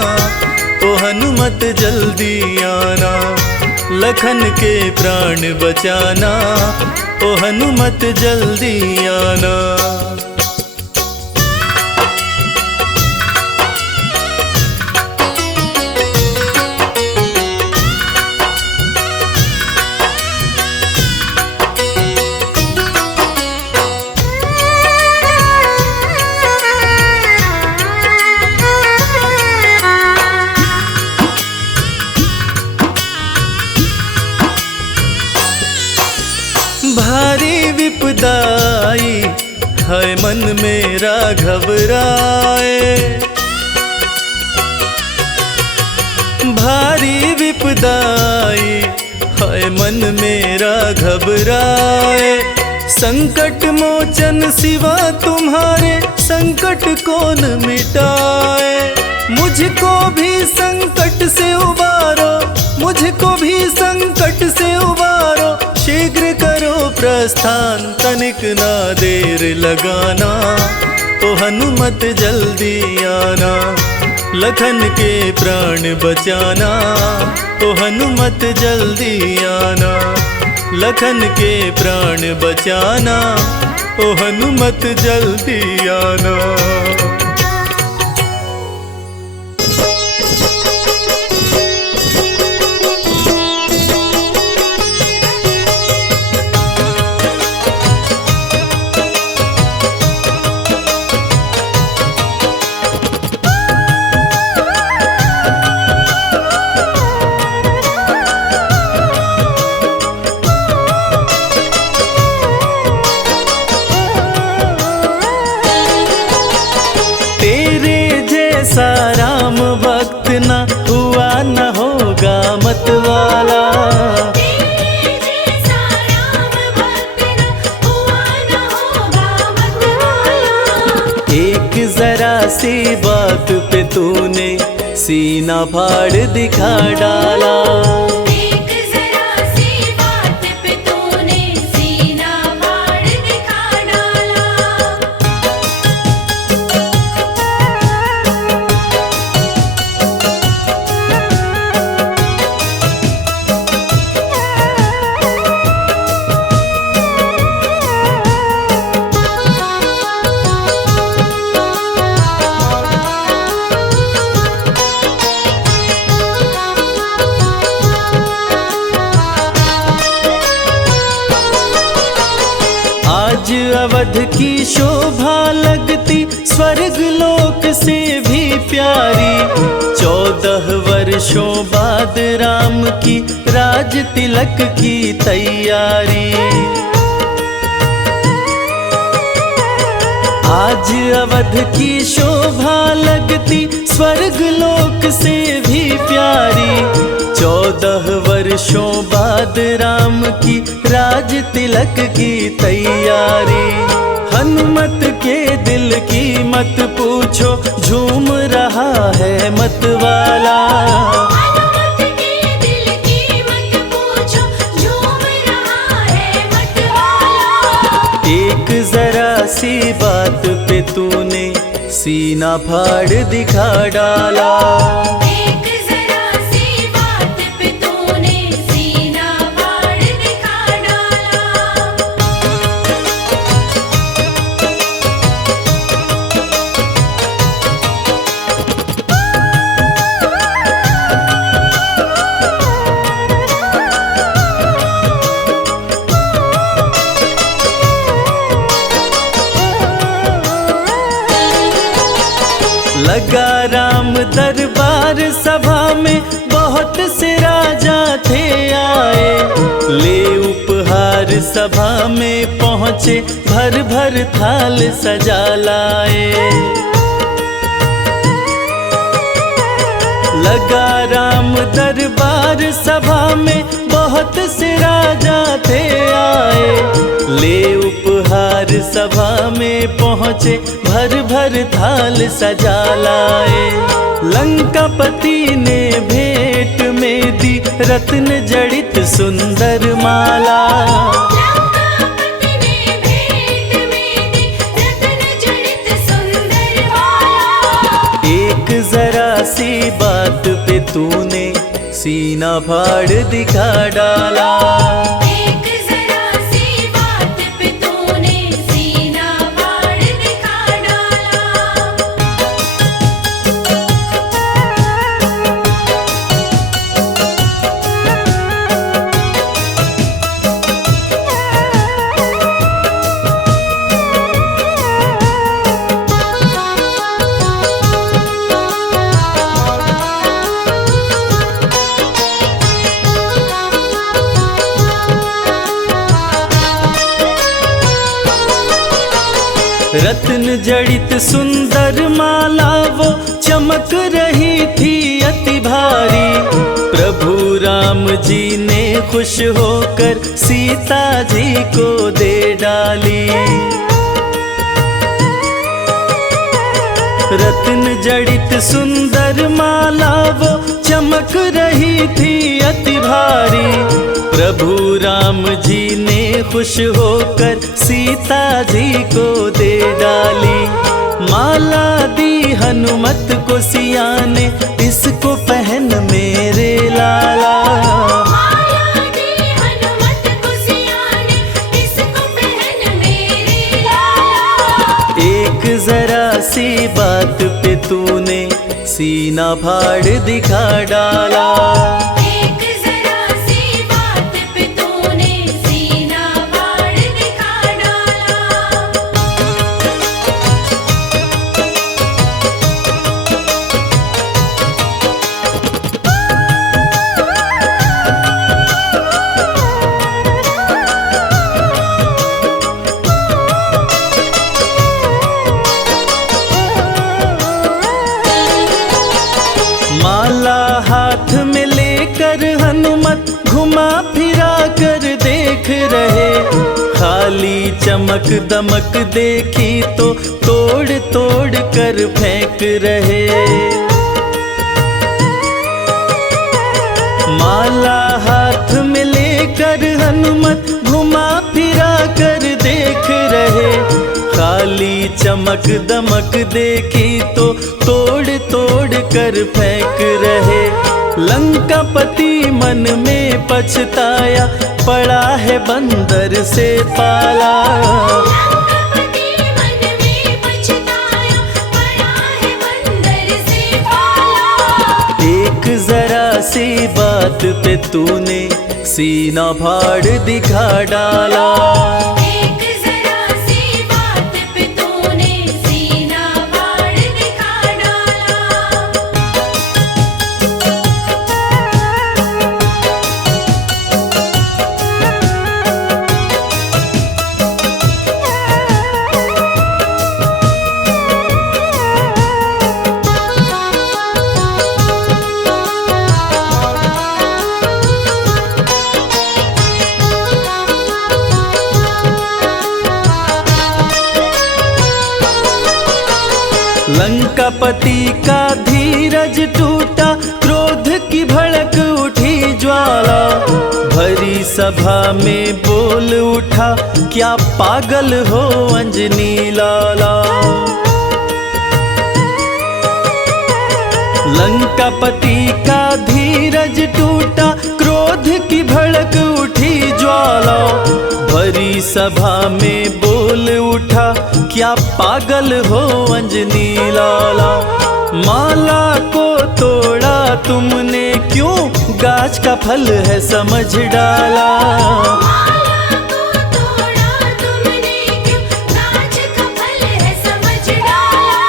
ओ हनुमत जल्दी आना। लखन के प्राण बचाना, ओ हनुमत जल्दी आना। भारी विपदाई है मन मेरा घबराए। भारी विपदाई है मन मेरा घबराए। संकट मोचन सिवा तुम्हारे संकट कौन मिटाए। मुझको भी संकट से उबारो, मुझको भी संकट से उबारो। शीघ्र करो प्रस्थान, तनिक ना देर लगाना, ओ हनुमत जल्दी आना। लखन के प्राण बचाना, ओ हनुमत जल्दी आना। लखन के प्राण बचाना, ओ हनुमत जल्दी आना। राम भक्त न हुआ न होगा मतवाला। तेरे जैसा राम भक्त न हुआ न होगा मतवाला। एक जरा सी बात पे तूने सीना फाड़ दिखा डाला। एक जरा सी बात पे तूने सीना फाड़ दिखा डाला। आज अवध की शोभा लगती स्वर्ग लोक से भी प्यारी। 14 वर्षों बाद राम की राज तिलक की तैयारी। आज अवध की शोभा लगती स्वर्ग लोक से भी प्यारी। 14 वर्षों बाद राम की राज तिलक की तैयारी। हनुमत के दिल की मत पूछो, झूम रहा है मतवाला। हनुमत के दिल की मत पूछो, झूम रहा है मतवाला। एक जरा सी बात पे तूने सीना फाड़ दिखा डाला। एक जरा सी बात पे तूने सीना फाड़ दिखा डाला। लगा राम दरबार सभा में बहुत से राजा थे आए। ले उपहार सभा में पहुँचे, भर भर थाल सजा लाए। लगा राम दरबार सभा में बहुत से राजा थे आए, ले उपहार सभा में पहुँचे भर भर थाल सजा लाए। लंकापति ने भेंट में दी रत्न जड़ित सुंदर माला, लंकापति ने भेंट में दी रत्न जड़ित सुंदर माला। एक जरा सी बात पे तूने सीना फाड़ दिखा डाला, एक जरा सी बात पे तूने सीना फाड़ दिखा डाला। रत्न जड़ित सुंदर माला वो चमक रही थी अति भारी। प्रभु राम जी ने खुश होकर सीता जी को दे डाली। रत्न जड़ित सुंदर माला वो चमक रही थी अति भारी। प्रभु राम जी ने खुश होकर सीता जी को दे डाली। माला दी हनुमत को सिया ने, इसको पहन मेरे लाला। माला दी हनुमत को सिया ने, इसको पहन मेरे लाला। एक जरा सी बात पे तूने सीना फाड़ दिखा डाला, एक जरा सी बात पे तूने सीना फाड़ दिखा डाला। माला हाथ में लेकर हनुमत घुमा फिरा कर देख रहे। खाली चमक दमक देखी तो तोड़ तोड़ कर फेंक रहे। माला हाथ में लेकर हनुमत घुमा फिरा कर देख रहे। खाली चमक दमक देखी तो तोड़ तोड़ कर फेंक रहे। लंकापति मन में पछताया, पड़ा है बंदर से पाला। लंकापति मन में पछताया, पड़ा है बंदर से पाला। एक जरा सी बात पे तूने सीना फाड़ दिखा डाला, एक जरा सी बात पे तूने सीना फाड़ दिखा डाला। लंकापति का धीरज टूटा, क्रोध की भड़क उठी ज्वाला। भरी सभा में बोल उठा, क्या पागल हो अंजनी लाला। लंकापति का धीरज टूटा, क्रोध की भड़क उठी ज्वाला। भरी सभा में बोल उठा, क्या पागल हो अंजनी लाला। माला को तोड़ा तुमने क्यों, गाछ का फल है समझ डाला। माला को तोड़ा तुमने क्यों, गाछ का फल है समझ डाला।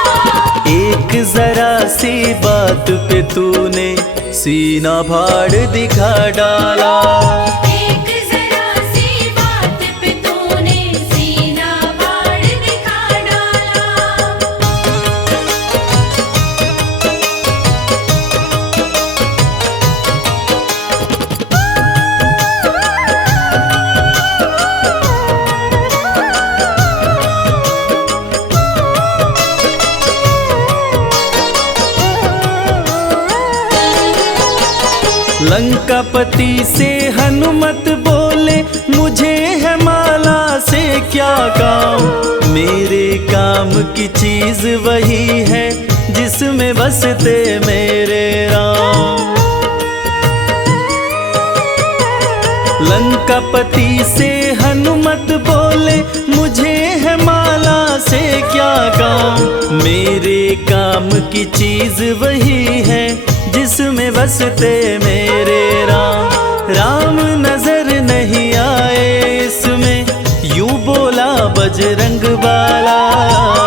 एक जरा सी बात पे तूने सीना फाड़ दिखा डाला, एक जरा सी बात पे तूने सीना फाड़ दिखा डाला। लंकापति से हनुमत बोले मुझे है माला से क्या काम, मेरे काम की चीज वही है जिसमें बसते मेरे राम। लंकापति से हनुमत बोले मुझे है माला से क्या काम, मेरे काम की चीज वही है जिसमें बसते मेरे राम। राम नजर नहीं आए इसमें, यूं बोला बजरंग बाला।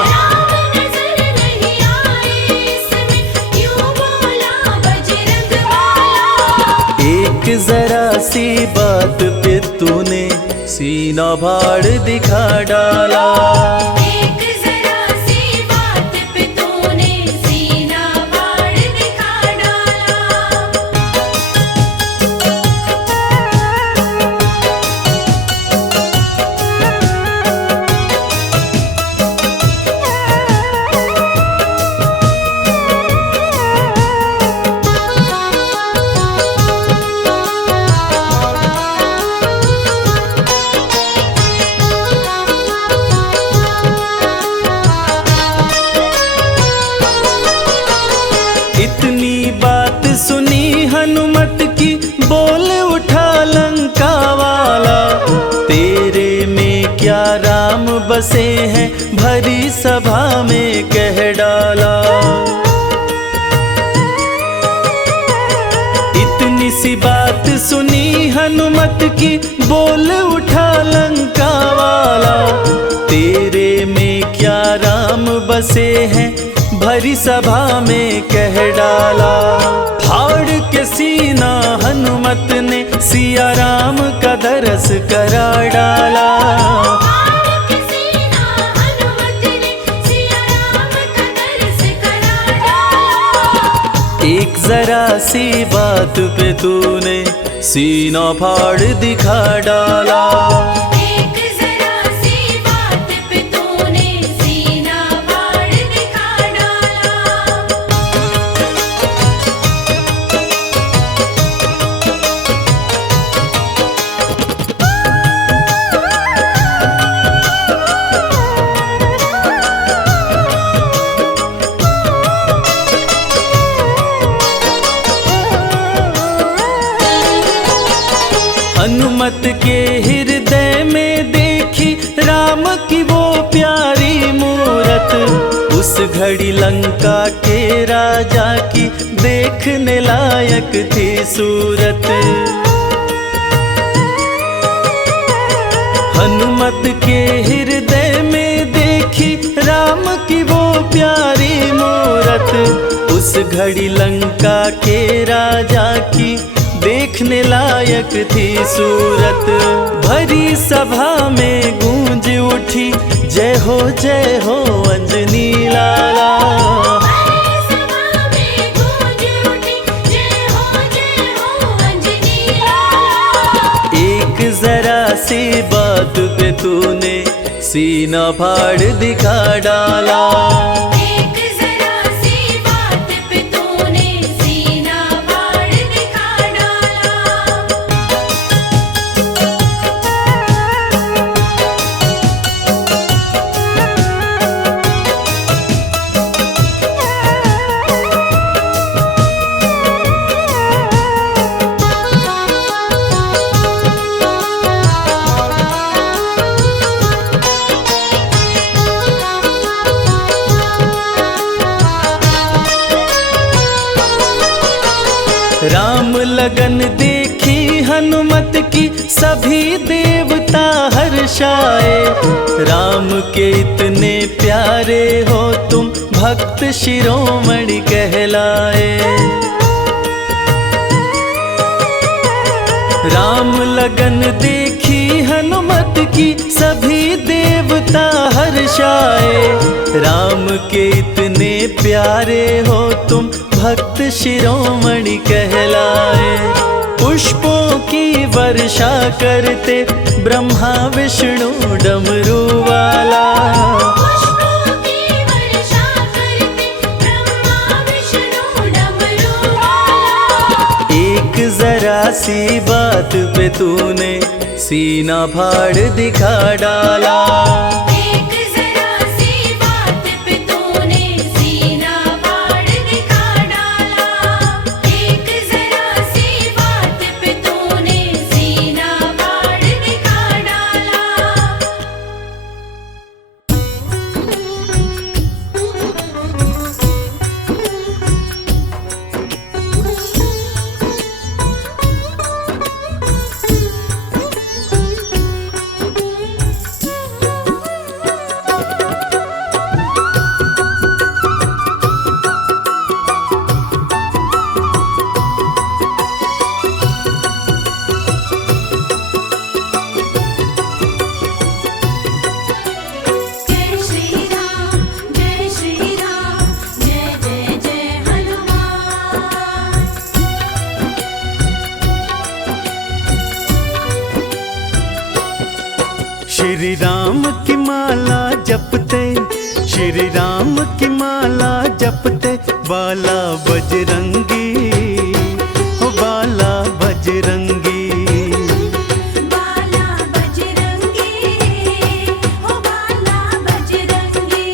राम नजर नहीं आए इसमें, यूं बोला बजरंग बाला। एक जरा सी बात पे तूने सीना फाड़ दिखा डाला। एक जरा सी बात पे तूने सीना फाड़ दिखा डाला। इतनी बात सुनी हनुमत की, बोल उठा लंका वाला। तेरे में क्या राम बसे हैं, भरी सभा में कह डाला। इतनी सी बात सुनी हनुमत की, बोल उठा लंका वाला। तेरे में क्या राम बसे हैं, भरी सभा में कह डाला। फाड़ के सीना हनुमत ने सिया राम का दरस करा डाला। फाड़ के सीना हनुमत ने सिया राम का दरस करा डाला। एक जरा सी बात पे तूने सीना फाड़ दिखा डाला। एक जरा सी बात पे तूने सीना फाड़ दिखा डाला। हनुमत के हृदय में देखी राम की वो प्यारी मूरत, उस घड़ी लंका के राजा की देखने लायक थी सूरत। हनुमत के हृदय में देखी राम की वो प्यारी मूरत, उस घड़ी लंका के राजा की देखने लायक थी सूरत। भरी सभा में गूंज उठी जय हो अंजनी लाला। भरी सभा में गूंज उठी जय हो अंजनी लाला। एक जरा सी बात पे तूने सीना फाड़ दिखा डाला। एक जरा सी बात पे तूने सीना फाड़ दिखा डाला। राम लगन देखी हनुमत की, सभी देवता हर्षाए। राम के इतने प्यारे हो तुम, भक्त शिरोमणि कहलाए। राम लगन देखी हनुमत की, सभी देवता हर्षाए। राम के इतने प्यारे हो तुम, भक्त शिरोमणि कहलाए। पुष्पों की वर्षा करते ब्रह्मा विष्णु डमरू वाला। पुष्पों की वर्षा करते ब्रह्मा विष्णु डमरू वाला। एक जरा सी बात पे तूने सीना फाड़ दिखा डाला। एक जरा सी बात पे तूने सीना फाड़ दिखा डाला। एक जरा सी बात पे तूने सीना फाड़ दिखा डाला। जय श्री राम, जय श्री राम, जय जय जय हनुमान। श्री राम की माला जपते, श्री राम की माला जपते, बाला बजरंगी, ओ बाला बजरंगी। बाला बजरंगी, ओ बाला बजरंगी।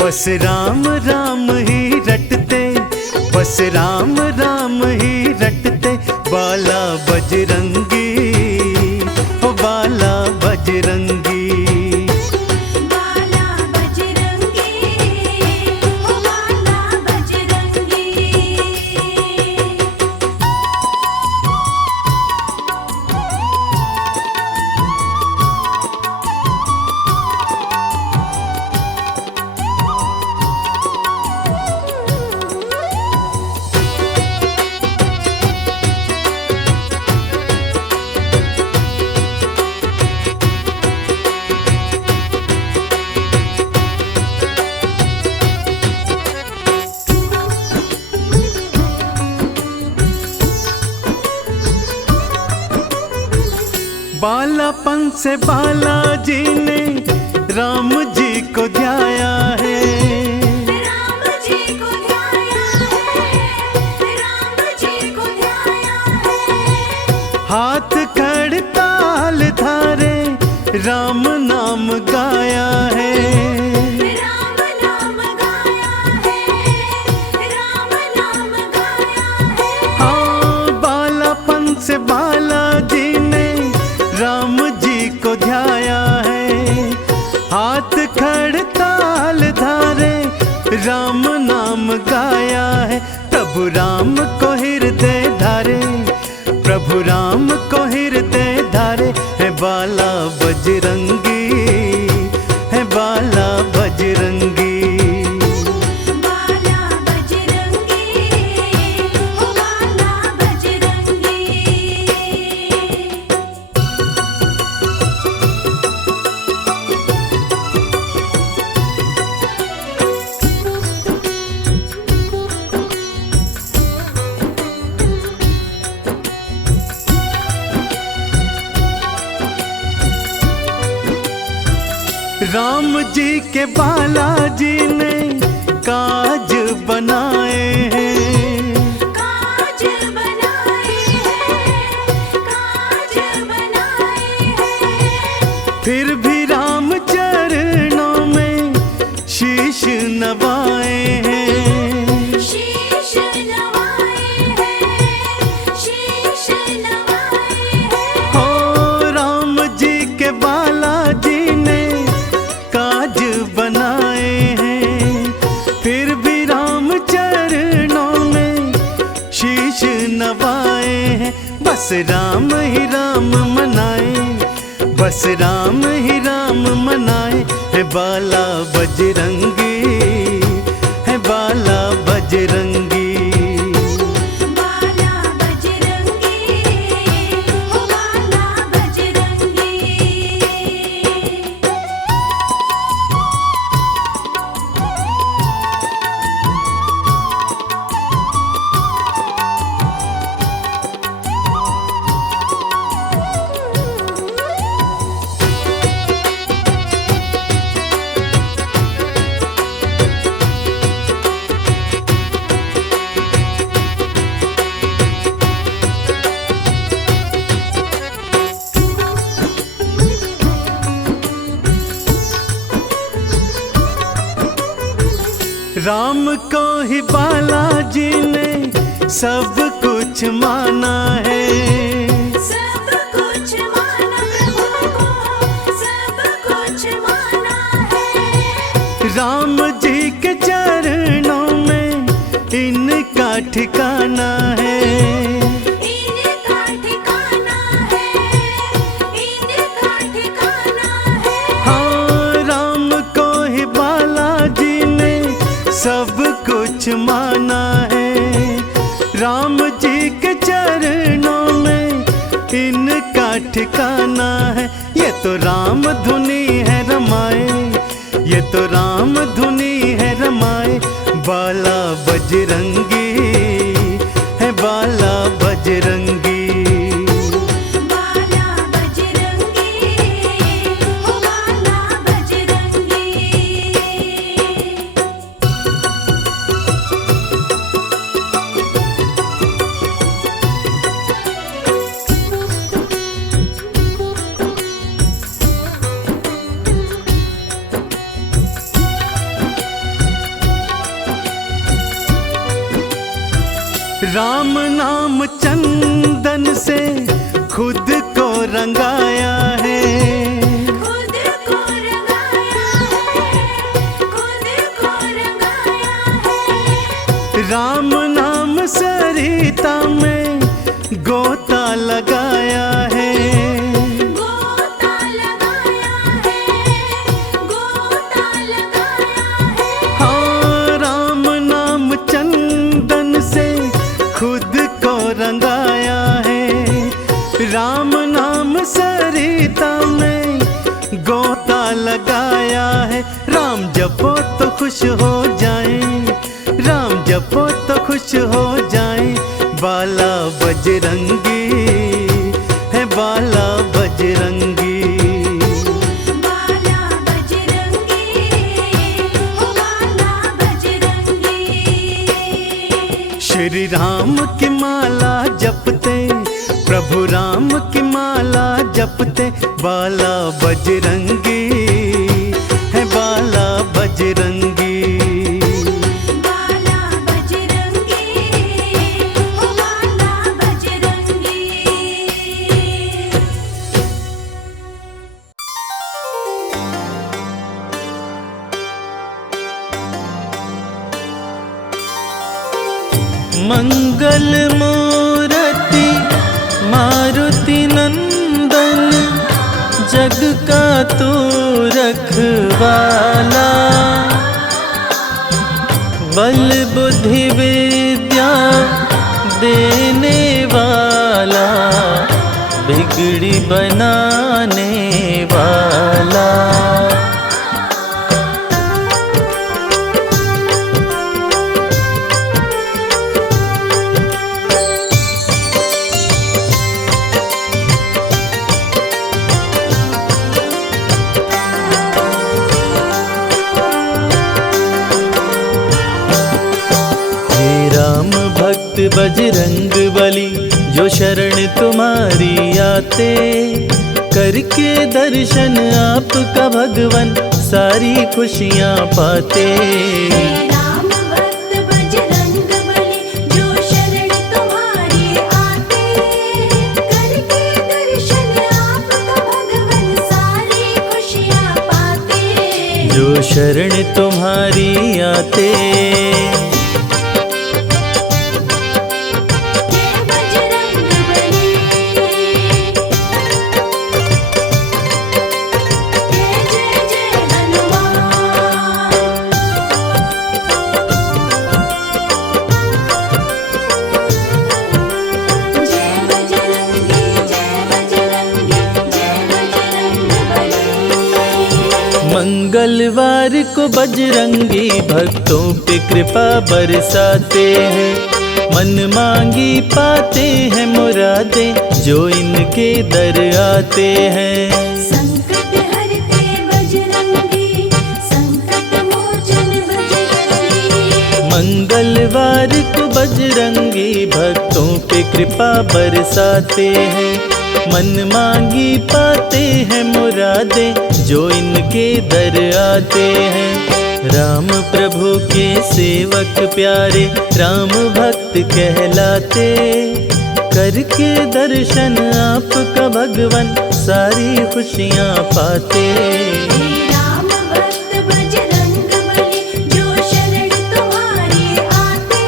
बस राम राम ही रटते, बस राम राम ही रटते, बाला बजरंगी, ओ बाला बजरंगी। बाला बजरंगी, ओ बाला बजरंगी। बालापन से बालाजी ने राम जी को ध्याया है। राम जी को ध्याया है, राम जी को ध्याया है। हाथ खड़ताल धारे राम नाम गाया है। राम नाम गाया है, राम नाम गाया है। हाँ, बालापन से बालाजी ने राम जी को ध्याया है। हाथ खड़ताल धारे राम नाम गाया है। प्रभु राम को हृदय धारे, प्रभु राम को हृदय धारे, है बाला बजरंगी, है बाला बजरंगी। बाला बजरंगी, ओ बाला बजरंगी। राम जी के बालाजी ने काज बनाए हैं। काज बनाए हैं, काज बनाए हैं। फिर भी राम चरणों में शीश नवाए हैं। शीश नवाए हैं, शीश नवाए हैं। हो राम जी के बालाजी ने काज बनाए हैं। फिर भी राम चरणों में शीश नवाए हैं। बस राम ही राम मनाए, बस राम ही राम मनाए, है बाला बजरंगी, है बाला बजरंगी। बाला बजरंगी, ओ बाला बजरंगी। राम को ही बालाजी ने सब कुछ माना है। सब कुछ माना प्रभु को, सब कुछ माना है। राम जी के चरणों में इनका ठिकाना है। इनका ठिकाना है, इनका ठिकाना है। हाँ, राम को ही बालाजी ने सब कुछ माना है। राम जी के चरणों में इनका ठिकाना है। ये तो राम धुनी है रमाए, ये तो राम धुनी है रमाए। बाला बजरंगी है, बाला बजरंगी। बाला बजरंगी, हो बाला बजरंगी। राम नाम चंदन से खुद को रंगाया है। खुद को रंगाया है, खुद को रंगाया है। राम नाम सरिता में गोता लगाया है। गोता लगाया है, गोता लगाया है। हाँ, राम नाम चंदन से खुद को रंगाया है। राम नाम सरिता में गोता लगाया है। राम जपो तो खुश हो जाए, राम जपो तो खुश हो जाए। बाला बजरंगी है, बाला बजरंगी। बाला बजरंगी, हो बाला बजरंगी। श्री राम की माला जपते, प्रभु राम की माला जपते। बाला बजरंगी है, बाला बजरंगी। बाला बजरंगी, हो बाला बजरंगी। मंगल मूर्ति मारुति नंदन, जग का तू रखवाला। बल बुद्धि विद्या देने वाला, बिगड़ी बनाने वाला। राम भक्त बजरंग बली, जो शरण तुम्हारी आते। करके दर्शन आपका भगवन, सारी खुशियाँ पाते। राम भक्त बजरंग बली, जो शरण तुम्हारी आते। करके दर्शन आपका भगवन, सारी खुशियाँ पाते। जो शरण तुम्हारी आते। मंगलवार को बजरंगी भक्तों पे कृपा बरसाते हैं। मन मांगी पाते हैं मुरादें, जो इनके दर आते हैं। संकट हरते बजरंगी, संकट मोचन बजरंगी। मंगलवार को बजरंगी भक्तों पे कृपा बरसाते हैं। मन मांगी पाते हैं मुरादें, जो इनके दर आते हैं। राम प्रभु के सेवक प्यारे राम भक्त कहलाते, करके दर्शन आपका भगवन सारी खुशियाँ पाते। राम भक्त बजरंग बली जो शरण तुम्हारी आते,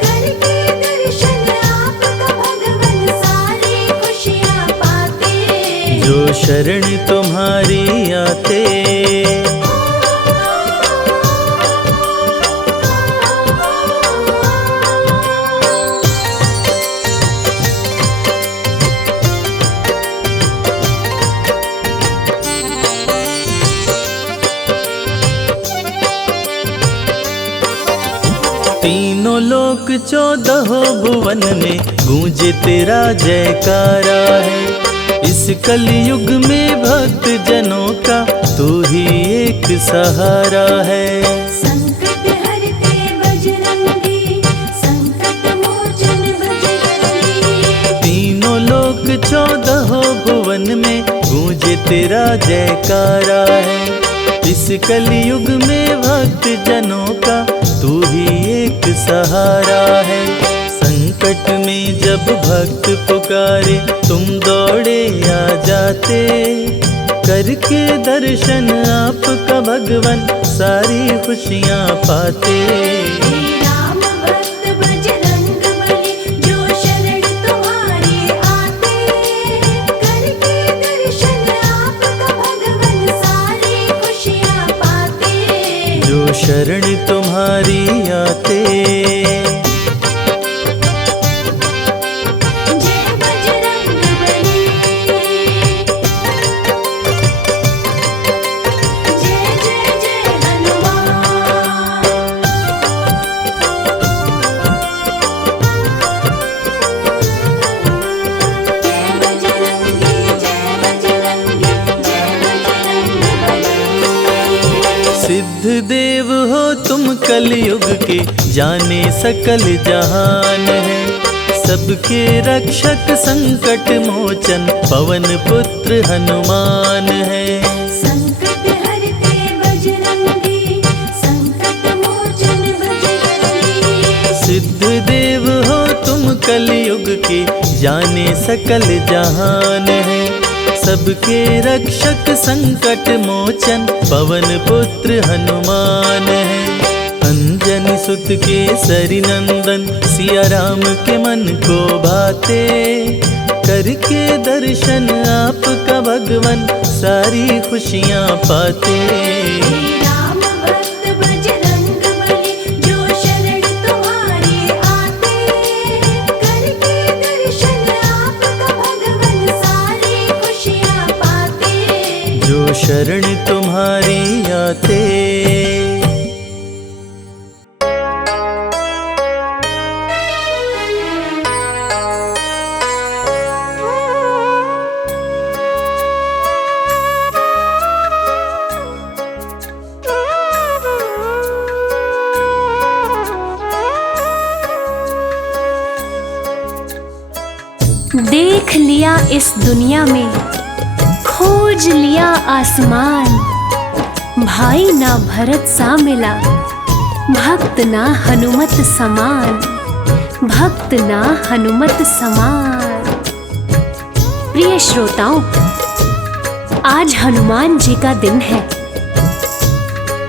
करके दर्शन आपका भगवन सारी खुशियाँ पाते। जो शरण तुम्हारी आते। तीनों लोक 14 भुवन में गूंजे तेरा जयकारा है। इस कलयुग में भक्त जनों का तू ही एक सहारा है। संकट हरते बजरंगी, संकट मोचन बजरंगी। तीनों लोक 14 भुवन में गूंजे तेरा जयकारा है। इस कलयुग में भक्त जनों का तू ही एक सहारा है। संकट में जब भक्त पुकारे तुम दौड़े आ जाते, करके दर्शन आपका भगवन सारी खुशियाँ पाते। राम भक्त बजरंग बली जो शरण तुम्हारी आते, करके दर्शन आपका भगवन सारी खुशियाँ पाते। जो शरण तुम्हारी आते। जय बजरंग बली, जय जय जय हनुमान। जय बजरंगी, जय बजरंगी, जय बजरंग बली। सिद्ध देव हो तुम कलयुग के, जाने सकल जहान है। सबके रक्षक संकट मोचन पवन पुत्र हनुमान है। संकट हरते बजरंगी, संकट मोचन बजरंगी। सिद्ध देव हो तुम कलयुग के, जाने सकल जहान है। सबके रक्षक संकट मोचन पवन पुत्र हनुमान है। अंजनी सुत के सरि नंदन सिया राम के मन को भाते, करके दर्शन आपका भगवन सारी खुशियाँ पाते। राम भक्त बजरंग बली जो शरण तुम्हारी आते, करके दर्शन आपका भगवन सारी खुशियाँ पाते। जो शरण तुम्हारी आते। देख लिया इस दुनिया में, खोज लिया आसमान। भाई ना भरत सा मिला, भक्त ना हनुमत समान, भक्त ना हनुमत समान। प्रिय श्रोताओं, आज हनुमान जी का दिन है।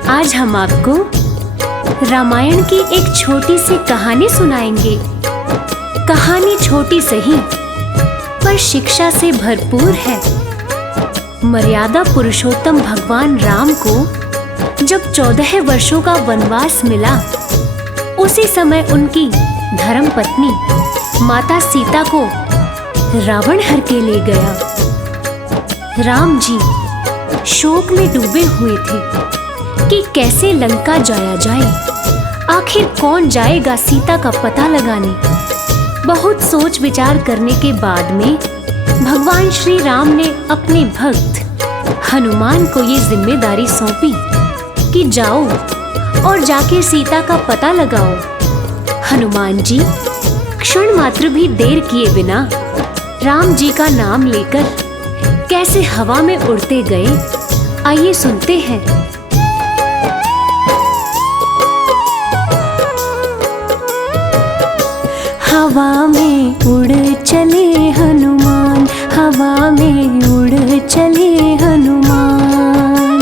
आज हम आपको रामायण की एक छोटी सी कहानी सुनाएंगे। कहानी छोटी सही पर शिक्षा से भरपूर है। मर्यादा पुरुषोत्तम भगवान राम को जब 14 वर्षों का वनवास मिला, उसी समय उनकी धर्म पत्नी माता सीता को रावण हर के ले गया। राम जी शोक में डूबे हुए थे कि कैसे लंका जाया जाए, आखिर कौन जाएगा सीता का पता लगाने। बहुत सोच विचार करने के बाद में भगवान श्री राम ने अपने भक्त हनुमान को ये जिम्मेदारी सौंपी कि जाओ और जाके सीता का पता लगाओ। हनुमान जी क्षण मात्र भी देर किए बिना राम जी का नाम लेकर कैसे हवा में उड़ते गए, आइए सुनते हैं। हवा में उड़ चले हनुमान, हवा में उड़ चले हनुमान।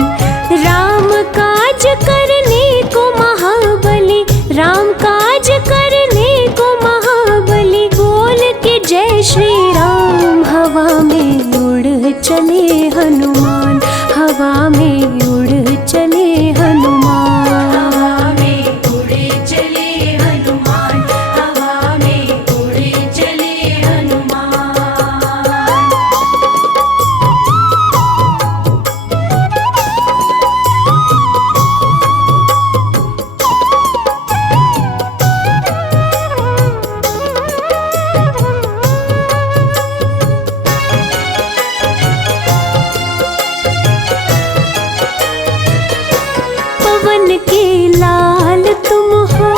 राम काज करने को महाबली, राम काज करने को महाबली, बोल के जय श्री राम। हवा में उड़ चले हनुमान, हवा में उड़ चले हनुमान। हवा में उड़े चले हनुमान, हवा में उड़े चले हनुमान। पवन के लाल तुम हो,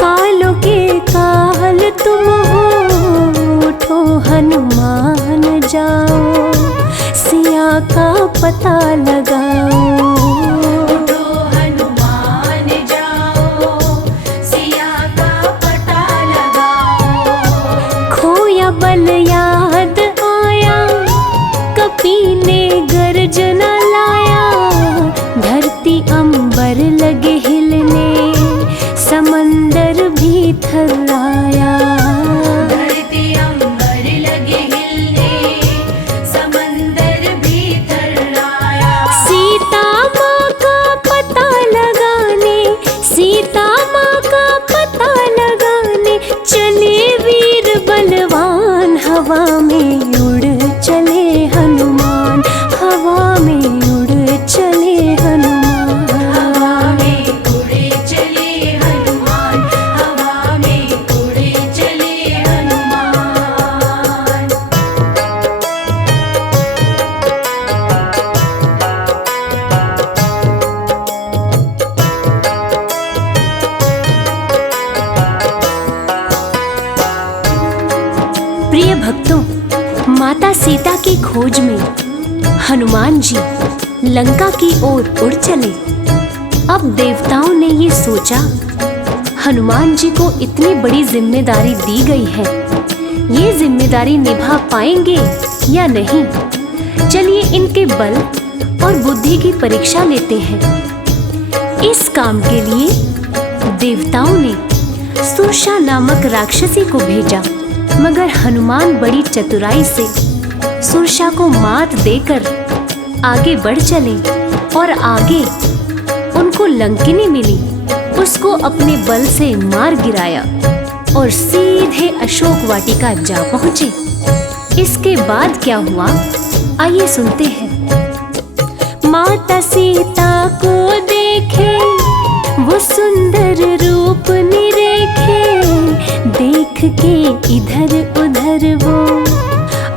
कालों के काल तुम हो, उठो हनुमान जाओ, सिया का पता लगाओ। उठो हनुमान जाओ, सिया का पता लगाओ। खोया बल याद आया, कपी ने गर्जना लाया, धरती अंबर लगे हिलने, समंदर भी थर्राया। धरती अंबर लगे हिलने, समंदर भी थर्राया। सीता माँ का पता लगाने, सीता माँ का पता लगाने, चले वीर बलवान। हवा में उड़ चले हनुमान, हवा में उड़ चले हनुमान। हवा में उड़े चले हनुमान, हवा में उड़े चले हनुमान। प्रिय भक्तों, माता सीता की खोज में हनुमान जी लंका की ओर उड़ चले। अब देवताओं ने ये सोचा, हनुमान जी को इतनी बड़ी जिम्मेदारी दी गई है, ये जिम्मेदारी निभा पाएंगे या नहीं। चलिए इनके बल और बुद्धि की परीक्षा लेते हैं। इस काम के लिए देवताओं ने सुरसा नामक राक्षसी को भेजा, मगर हनुमान बड़ी चतुराई से सुरसा को मात देकर आगे बढ़ चले और आगे उनको लंकिनी मिली, उसको अपने बल से मार गिराया और सीधे अशोक वाटिका जा पहुंचे। इसके बाद क्या हुआ, आइए सुनते हैं। माता सीता को देखे, वो सुंदर रूप निरेखे, देख के इधर उधर वो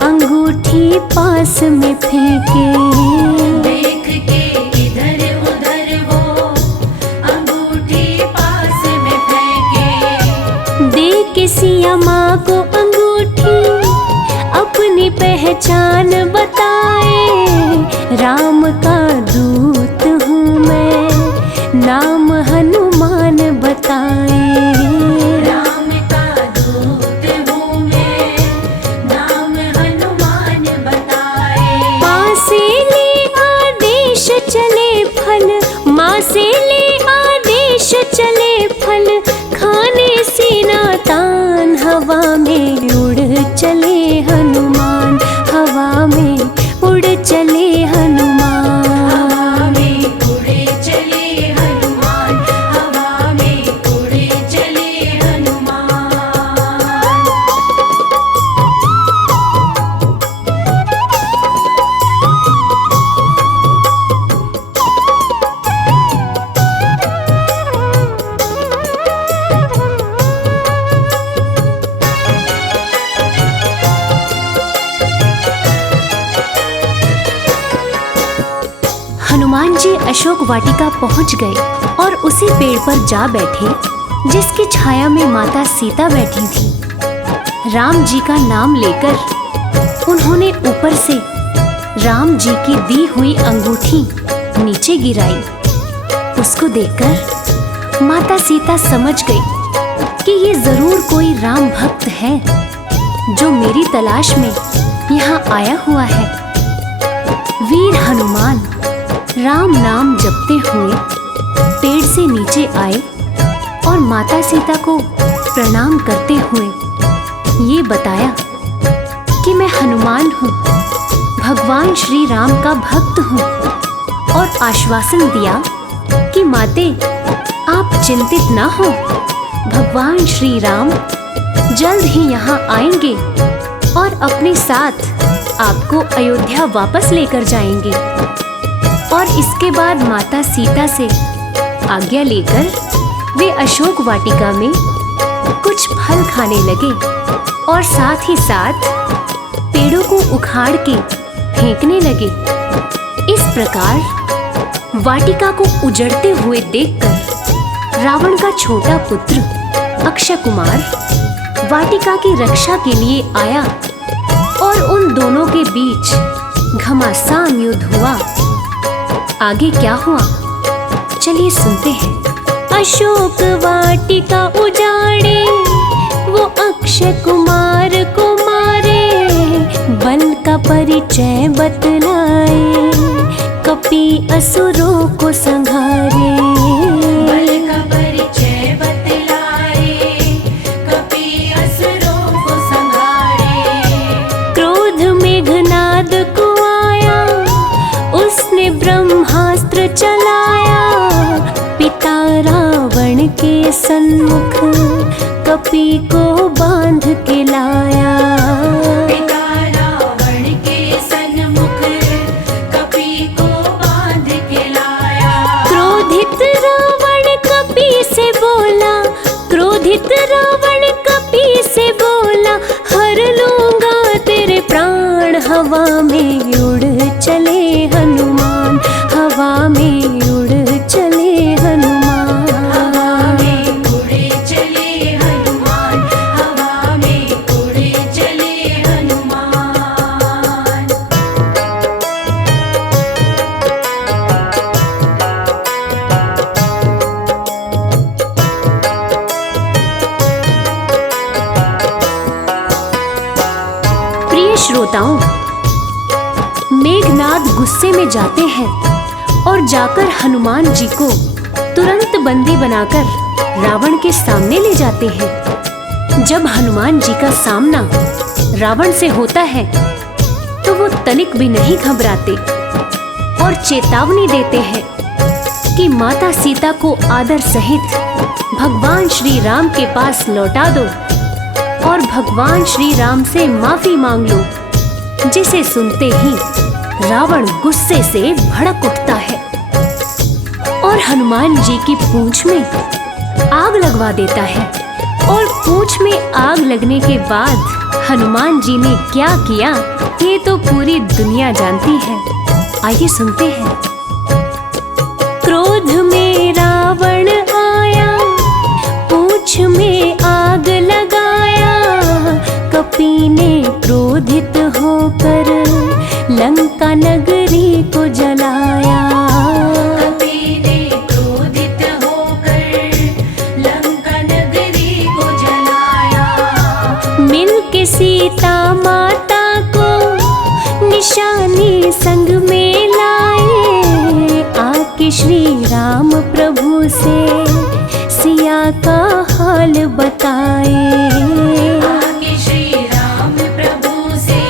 अंगूठी पास में फेंके। देख के इधर उधर वो अंगूठी पास में फेंके। दे के सिया माँ को अंगूठी, अपनी पहचान बताए, राम का दूत हूँ मैं, नाम हनुमान बताए। राम का दूत हूँ मैं, नाम हनुमान बताए। माँ से ले आदेश चले फल, माँ से ले आदेश चले फल, खाने सीना तान। हवा में उड़ चले हनुमान, हवा में उड़ चले हनुमान। हवा में उड़े चले हनुमान, हवा में उड़े चले हनुमान। हनुमान जी अशोक वाटिका पहुंच गए और उसी पेड़ पर जा बैठे जिसकी छाया में माता सीता बैठी थी। राम जी का नाम लेकर उन्होंने ऊपर से राम जी की दी हुई अंगूठी नीचे गिराई। उसको देखकर माता सीता समझ गई कि ये जरूर कोई राम भक्त है जो मेरी तलाश में यहाँ आया हुआ है। वीर हनुमान राम नाम जपते हुए पेड़ से नीचे आए और माता सीता को प्रणाम करते हुए ये बताया कि मैं हनुमान हूँ, भगवान श्री राम का भक्त हूँ, और आश्वासन दिया कि माते आप चिंतित ना हो, भगवान श्री राम जल्द ही यहाँ आएंगे और अपने साथ आपको अयोध्या वापस लेकर जाएंगे। और इसके बाद माता सीता से आज्ञा लेकर वे अशोक वाटिका में कुछ फल खाने लगे और साथ ही साथ पेड़ों को उखाड़ के फेंकने लगे। इस प्रकार वाटिका को उजड़ते हुए देखकर रावण का छोटा पुत्र अक्षय कुमार वाटिका की रक्षा के लिए आया और उन दोनों के बीच घमासान युद्ध हुआ। आगे क्या हुआ, चलिए सुनते हैं। अशोक वाटिका उजाड़े वो अक्षय कुमार को मारे, बल का परिचय बतलाए कपि असुरों को संघारे। बल का परिचय बतलाए कपि असुरों को संघारे। क्रोध मेघनाद को आया उसने ब्रह्मास्त्र चलाया, पिता रावण के सन्मुख कपि को बांध के लाया। पिता रावण के सन्मुख कपि को बांध के लाया। क्रोधित रावण कपि से बोला, क्रोधित रावण कपि से बोला, हर लूंगा तेरे प्राण। हवा में उड़ चले हनुमान, हवा में उड़ चले हनुमान। हवा में उड़े चले हनुमान, हवा में उड़े चले हनुमान। प्रिय श्रोताओं, मेघनाद गुस्से में जाते हैं और जाकर हनुमान जी को तुरंत बंदी बनाकर रावण के सामने ले जाते हैं। जब हनुमान जी का सामना रावण से होता है तो वो तनिक भी नहीं घबराते और चेतावनी देते हैं कि माता सीता को आदर सहित भगवान श्री राम के पास लौटा दो और भगवान श्री राम से माफी मांग लो। जिसे सुनते ही रावण गुस्से से भड़क उठता है और हनुमान जी की पूंछ में आग लगवा देता है। और पूंछ में आग लगने के बाद हनुमान जी ने क्या किया ये तो पूरी दुनिया जानती है। आइए सुनते हैं। क्रोध में रावण आया, पूंछ में आग लगाया, कपि ने क्रोधित होकर लंका नगरी को जलाया। कपि ने क्रोधित होकर लंका नगरी को जलाया। मिलके सीता माता को निशानी संग में लाए, आके श्री राम प्रभु से सिया का हाल बताए। आगे श्री राम प्रभु से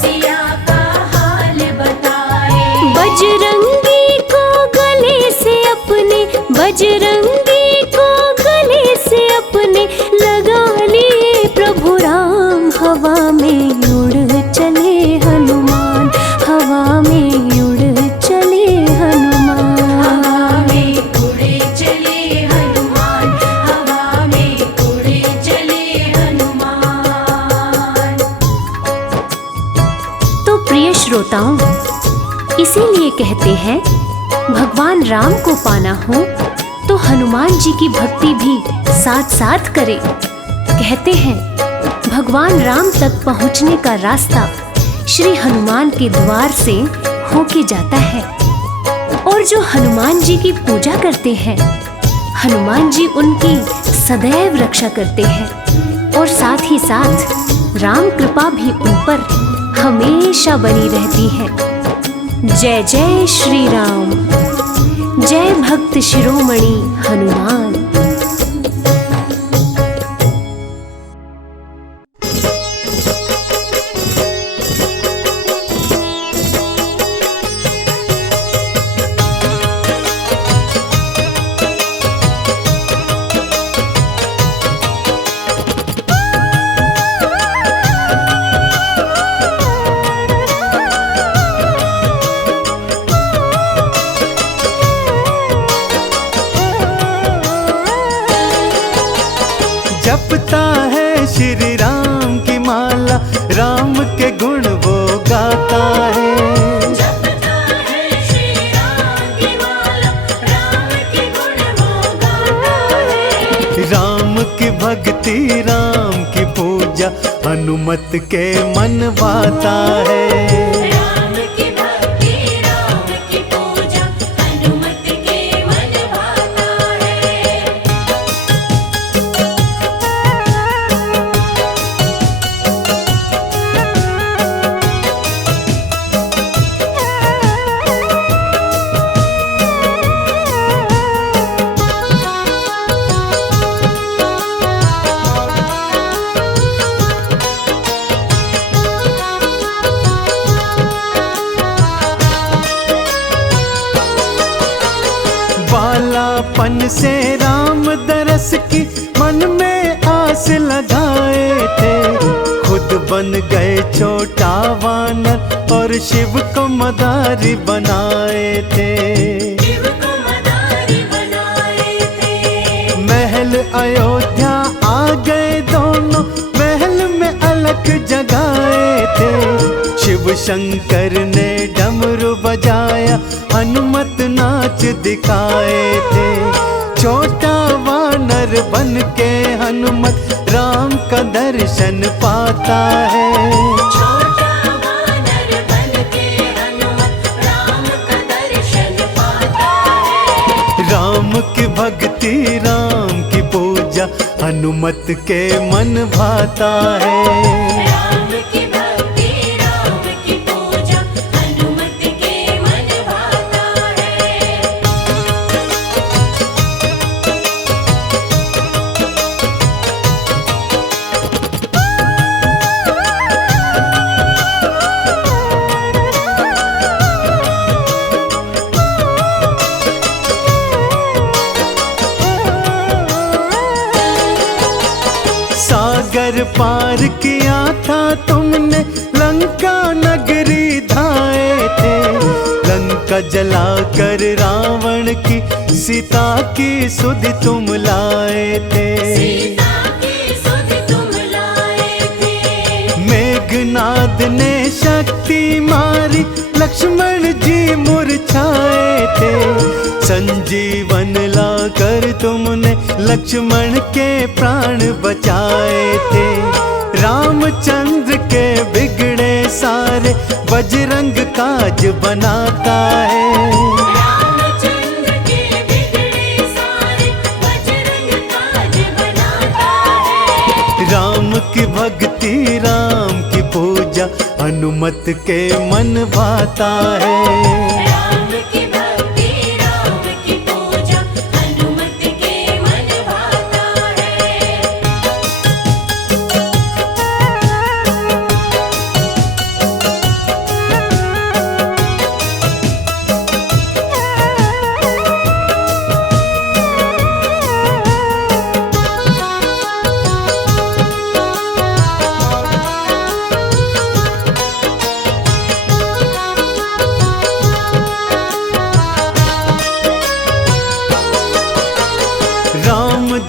सिया का हाल बताए। बजरंगी को गले से अपने, बजरंगी को गले से अपने लगा लिए प्रभु राम। हवा में उड़ चले हनुमान, हवा में उड़ चले हनुमान। हवा में उड़े चले हनुमान, हवा में उड़े चले हनुमान। तो प्रिय श्रोताओं, इसीलिए कहते हैं भगवान राम को पाना हो तो हनुमान जी की भक्ति भी साथ साथ करें। कहते हैं भगवान राम तक पहुंचने का रास्ता श्री हनुमान के द्वार से होके जाता है। और जो हनुमान जी की पूजा करते हैं हनुमान जी उनकी सदैव रक्षा करते हैं और साथ ही साथ राम कृपा भी उन पर हमेशा बनी रहती है। जय जय श्री राम, जय भक्त शिरोमणि हनुमान। जपता है श्री राम की माला, राम के गुण वो गाता है। जपता है श्री राम की माला, राम के गुण वो गाता है। राम की भक्ति राम की पूजा हनुमत के मन भाता है। राम की भक्ति राम की पूजा हनुमत के मन भाता है। बालापन से राम दरस की मन में आस लगाए थे। खुद बन गए छोटा वानर और शिव को मदारी बनाए थे। शिव को मदारी बनाए थे। महल अयोध्या आ गए दोनों, महल में अलख जगाए थे। शिव शंकर ने डमरू बजाया, हनुमत नाच दिखाए थे। छोटा वानर बन के हनुमत राम का दर्शन पाता है। छोटा वानर बन के हनुमत राम का दर्शन पाता है। राम की भक्ति राम की पूजा हनुमत के मन भाता है। राम की भक्ति राम की पूजा हनुमत के मन भाता है। सागर पार किया था तुमने, लंका नगरी धाए थे। लंका जलाकर रावण की सीता की सुध तुम लाए थे। सीता की सुध तुम लाए थे। मेघनाद ने शक्ति मारी, लक्ष्मण जी मुरझाए थे। संजीवन लाकर तुमने लक्ष्मण के प्राण बचाए थे। रामचंद्र के बिगड़े सारे बजरंग काज बनाता है। रामचंद्र के बिगड़े सारे बजरंग काज बनाता है। राम की भक्ति राम की पूजा हनुमत के मन भाता है। राम की भक्ति राम की पूजा हनुमत के मन भाता है।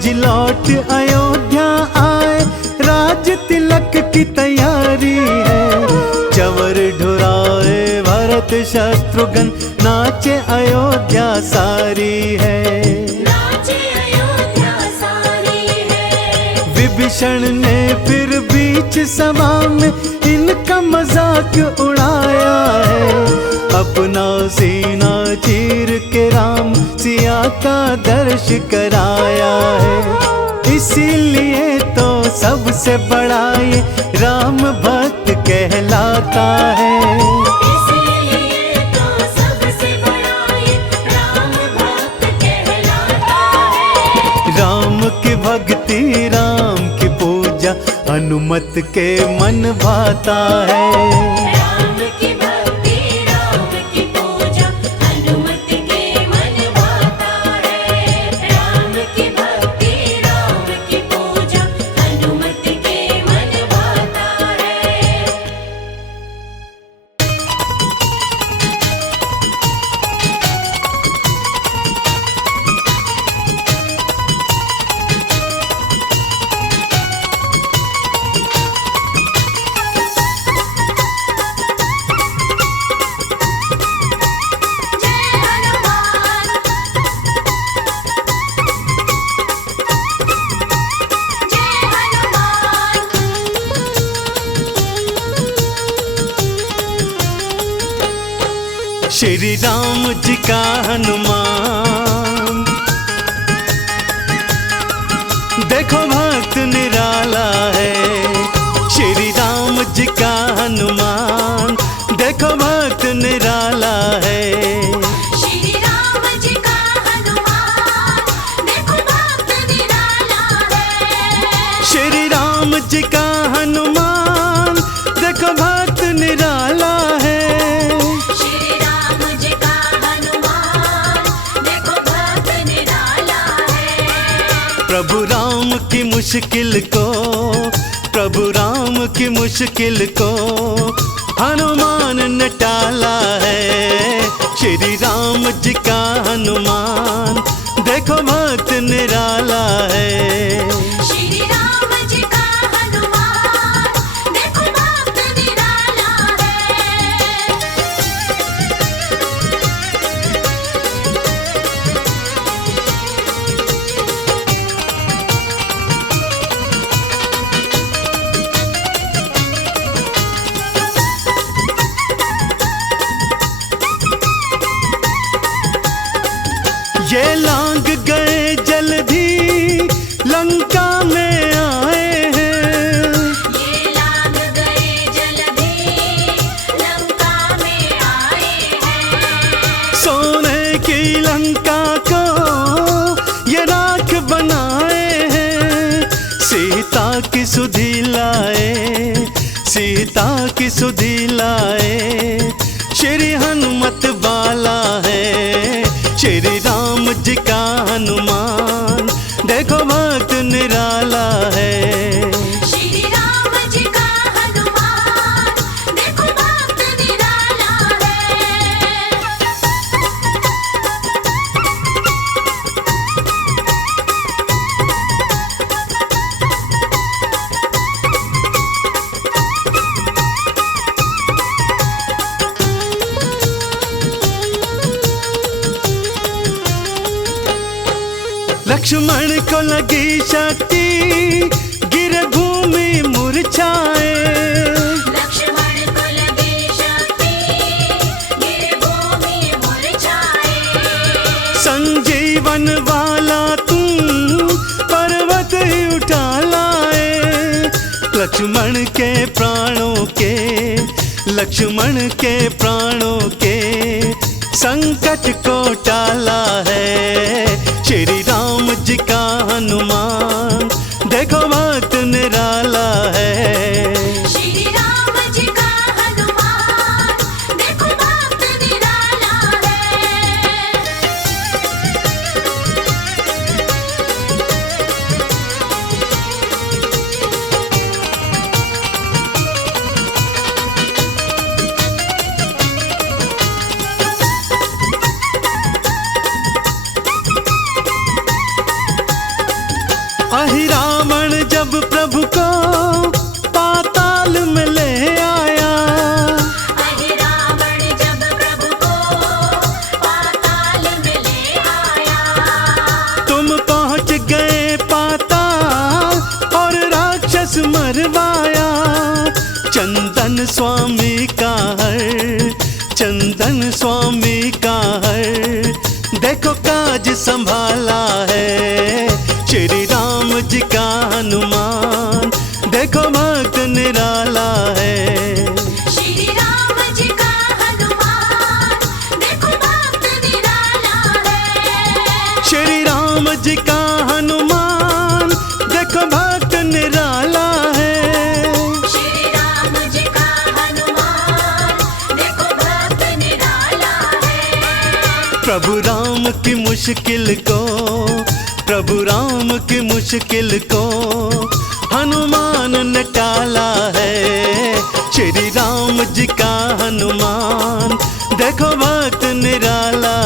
जी लौट अयोध्या आए, राज तिलक की तैयारी है। चवर ढुराए भरत शत्रुघ्न, नाचे अयोध्या सारी है। नाचे अयोध्या सारी है। विभीषण ने फिर बीच सभा में इनका का मजाक उड़ाया है। अपना सीना चीर के राम सिया का दर्श कराया है। इसीलिए तो सबसे बड़ा ये राम भक्त कहलाता है। इसीलिए तो सबसे बड़ा ये राम भक्त कहलाता है। राम की भक्ति राम की पूजा हनुमत के मन भाता है। राम की भक्ति राम की पूजा हनुमत के मन भाता है। राम की भक्ति राम की पूजा हनुमत के मन भाता है। जय हनुमान जय हनुमान। श्री राम जी का हनुमान देखो भक्त निराला है। श्री राम जी का हनुमान देखो भक्त निराला है। श्री राम जी का हनुमान देखो भक्त निराला है। श्री राम जी का हनुमान देखो भक्त निराला है। श्री राम जी का हनुमान देखो भक्त निराला है। प्रभु राम की मुश्किल को प्रभु राम की मुश्किल को हनुमान ने टाला है। श्री राम जी का हनुमान देखो भक्त निराला है। श्री राम जी का हनुमान देखो भक्त निराला है। ये लांग गए जल्दी लंका में आए हैं। ये लाग गए जल्दी लंका में आए हैं। सोने की लंका को ये राख बनाए हैं। सीता की सुधि लाए सीता की सुधि लाए। श्री हनुमत बाला है। श्री राम जी का हनुमान देखो भक्त निराला है। श्री राम जी का हनुमान देखो भक्त निराला है। लक्ष्मण को लगी शक्ति गिर भूमि मुरझाए। लक्ष्मण को लगी शक्ति गिर भूमि मुरझाए। संजीवन वाला तुम पर्वत ही उठा लाए। लक्ष्मण के प्राणों के लक्ष्मण के प्राणों के संकट को टाला है। श्री राम जी का हनुमान देखो भक्त निराला है। श्री राम जी का हनुमान देखो भक्त निराला है। अहि रावण जब प्रभु को पाताल में ले आया। अहि रावण जब प्रभु को पाताल में ले आया। तुम पहुंच गए पाताल और राक्षस मरवाया। चंदन स्वा राज संभाला है। श्री राम जी का हनुमान देखो भक्त निराला है। श्री राम जी का हनुमान देखो भक्त निराला है। श्री राम जी का हनुमान देखो भक्त निराला है। श्री राम जी का हनुमान देखो भक्त निराला है। प्रभु राम की मुश्किल को, प्रभु राम की मुश्किल को हनुमान ने टाला है। श्री राम जी का हनुमान देखो भक्त निराला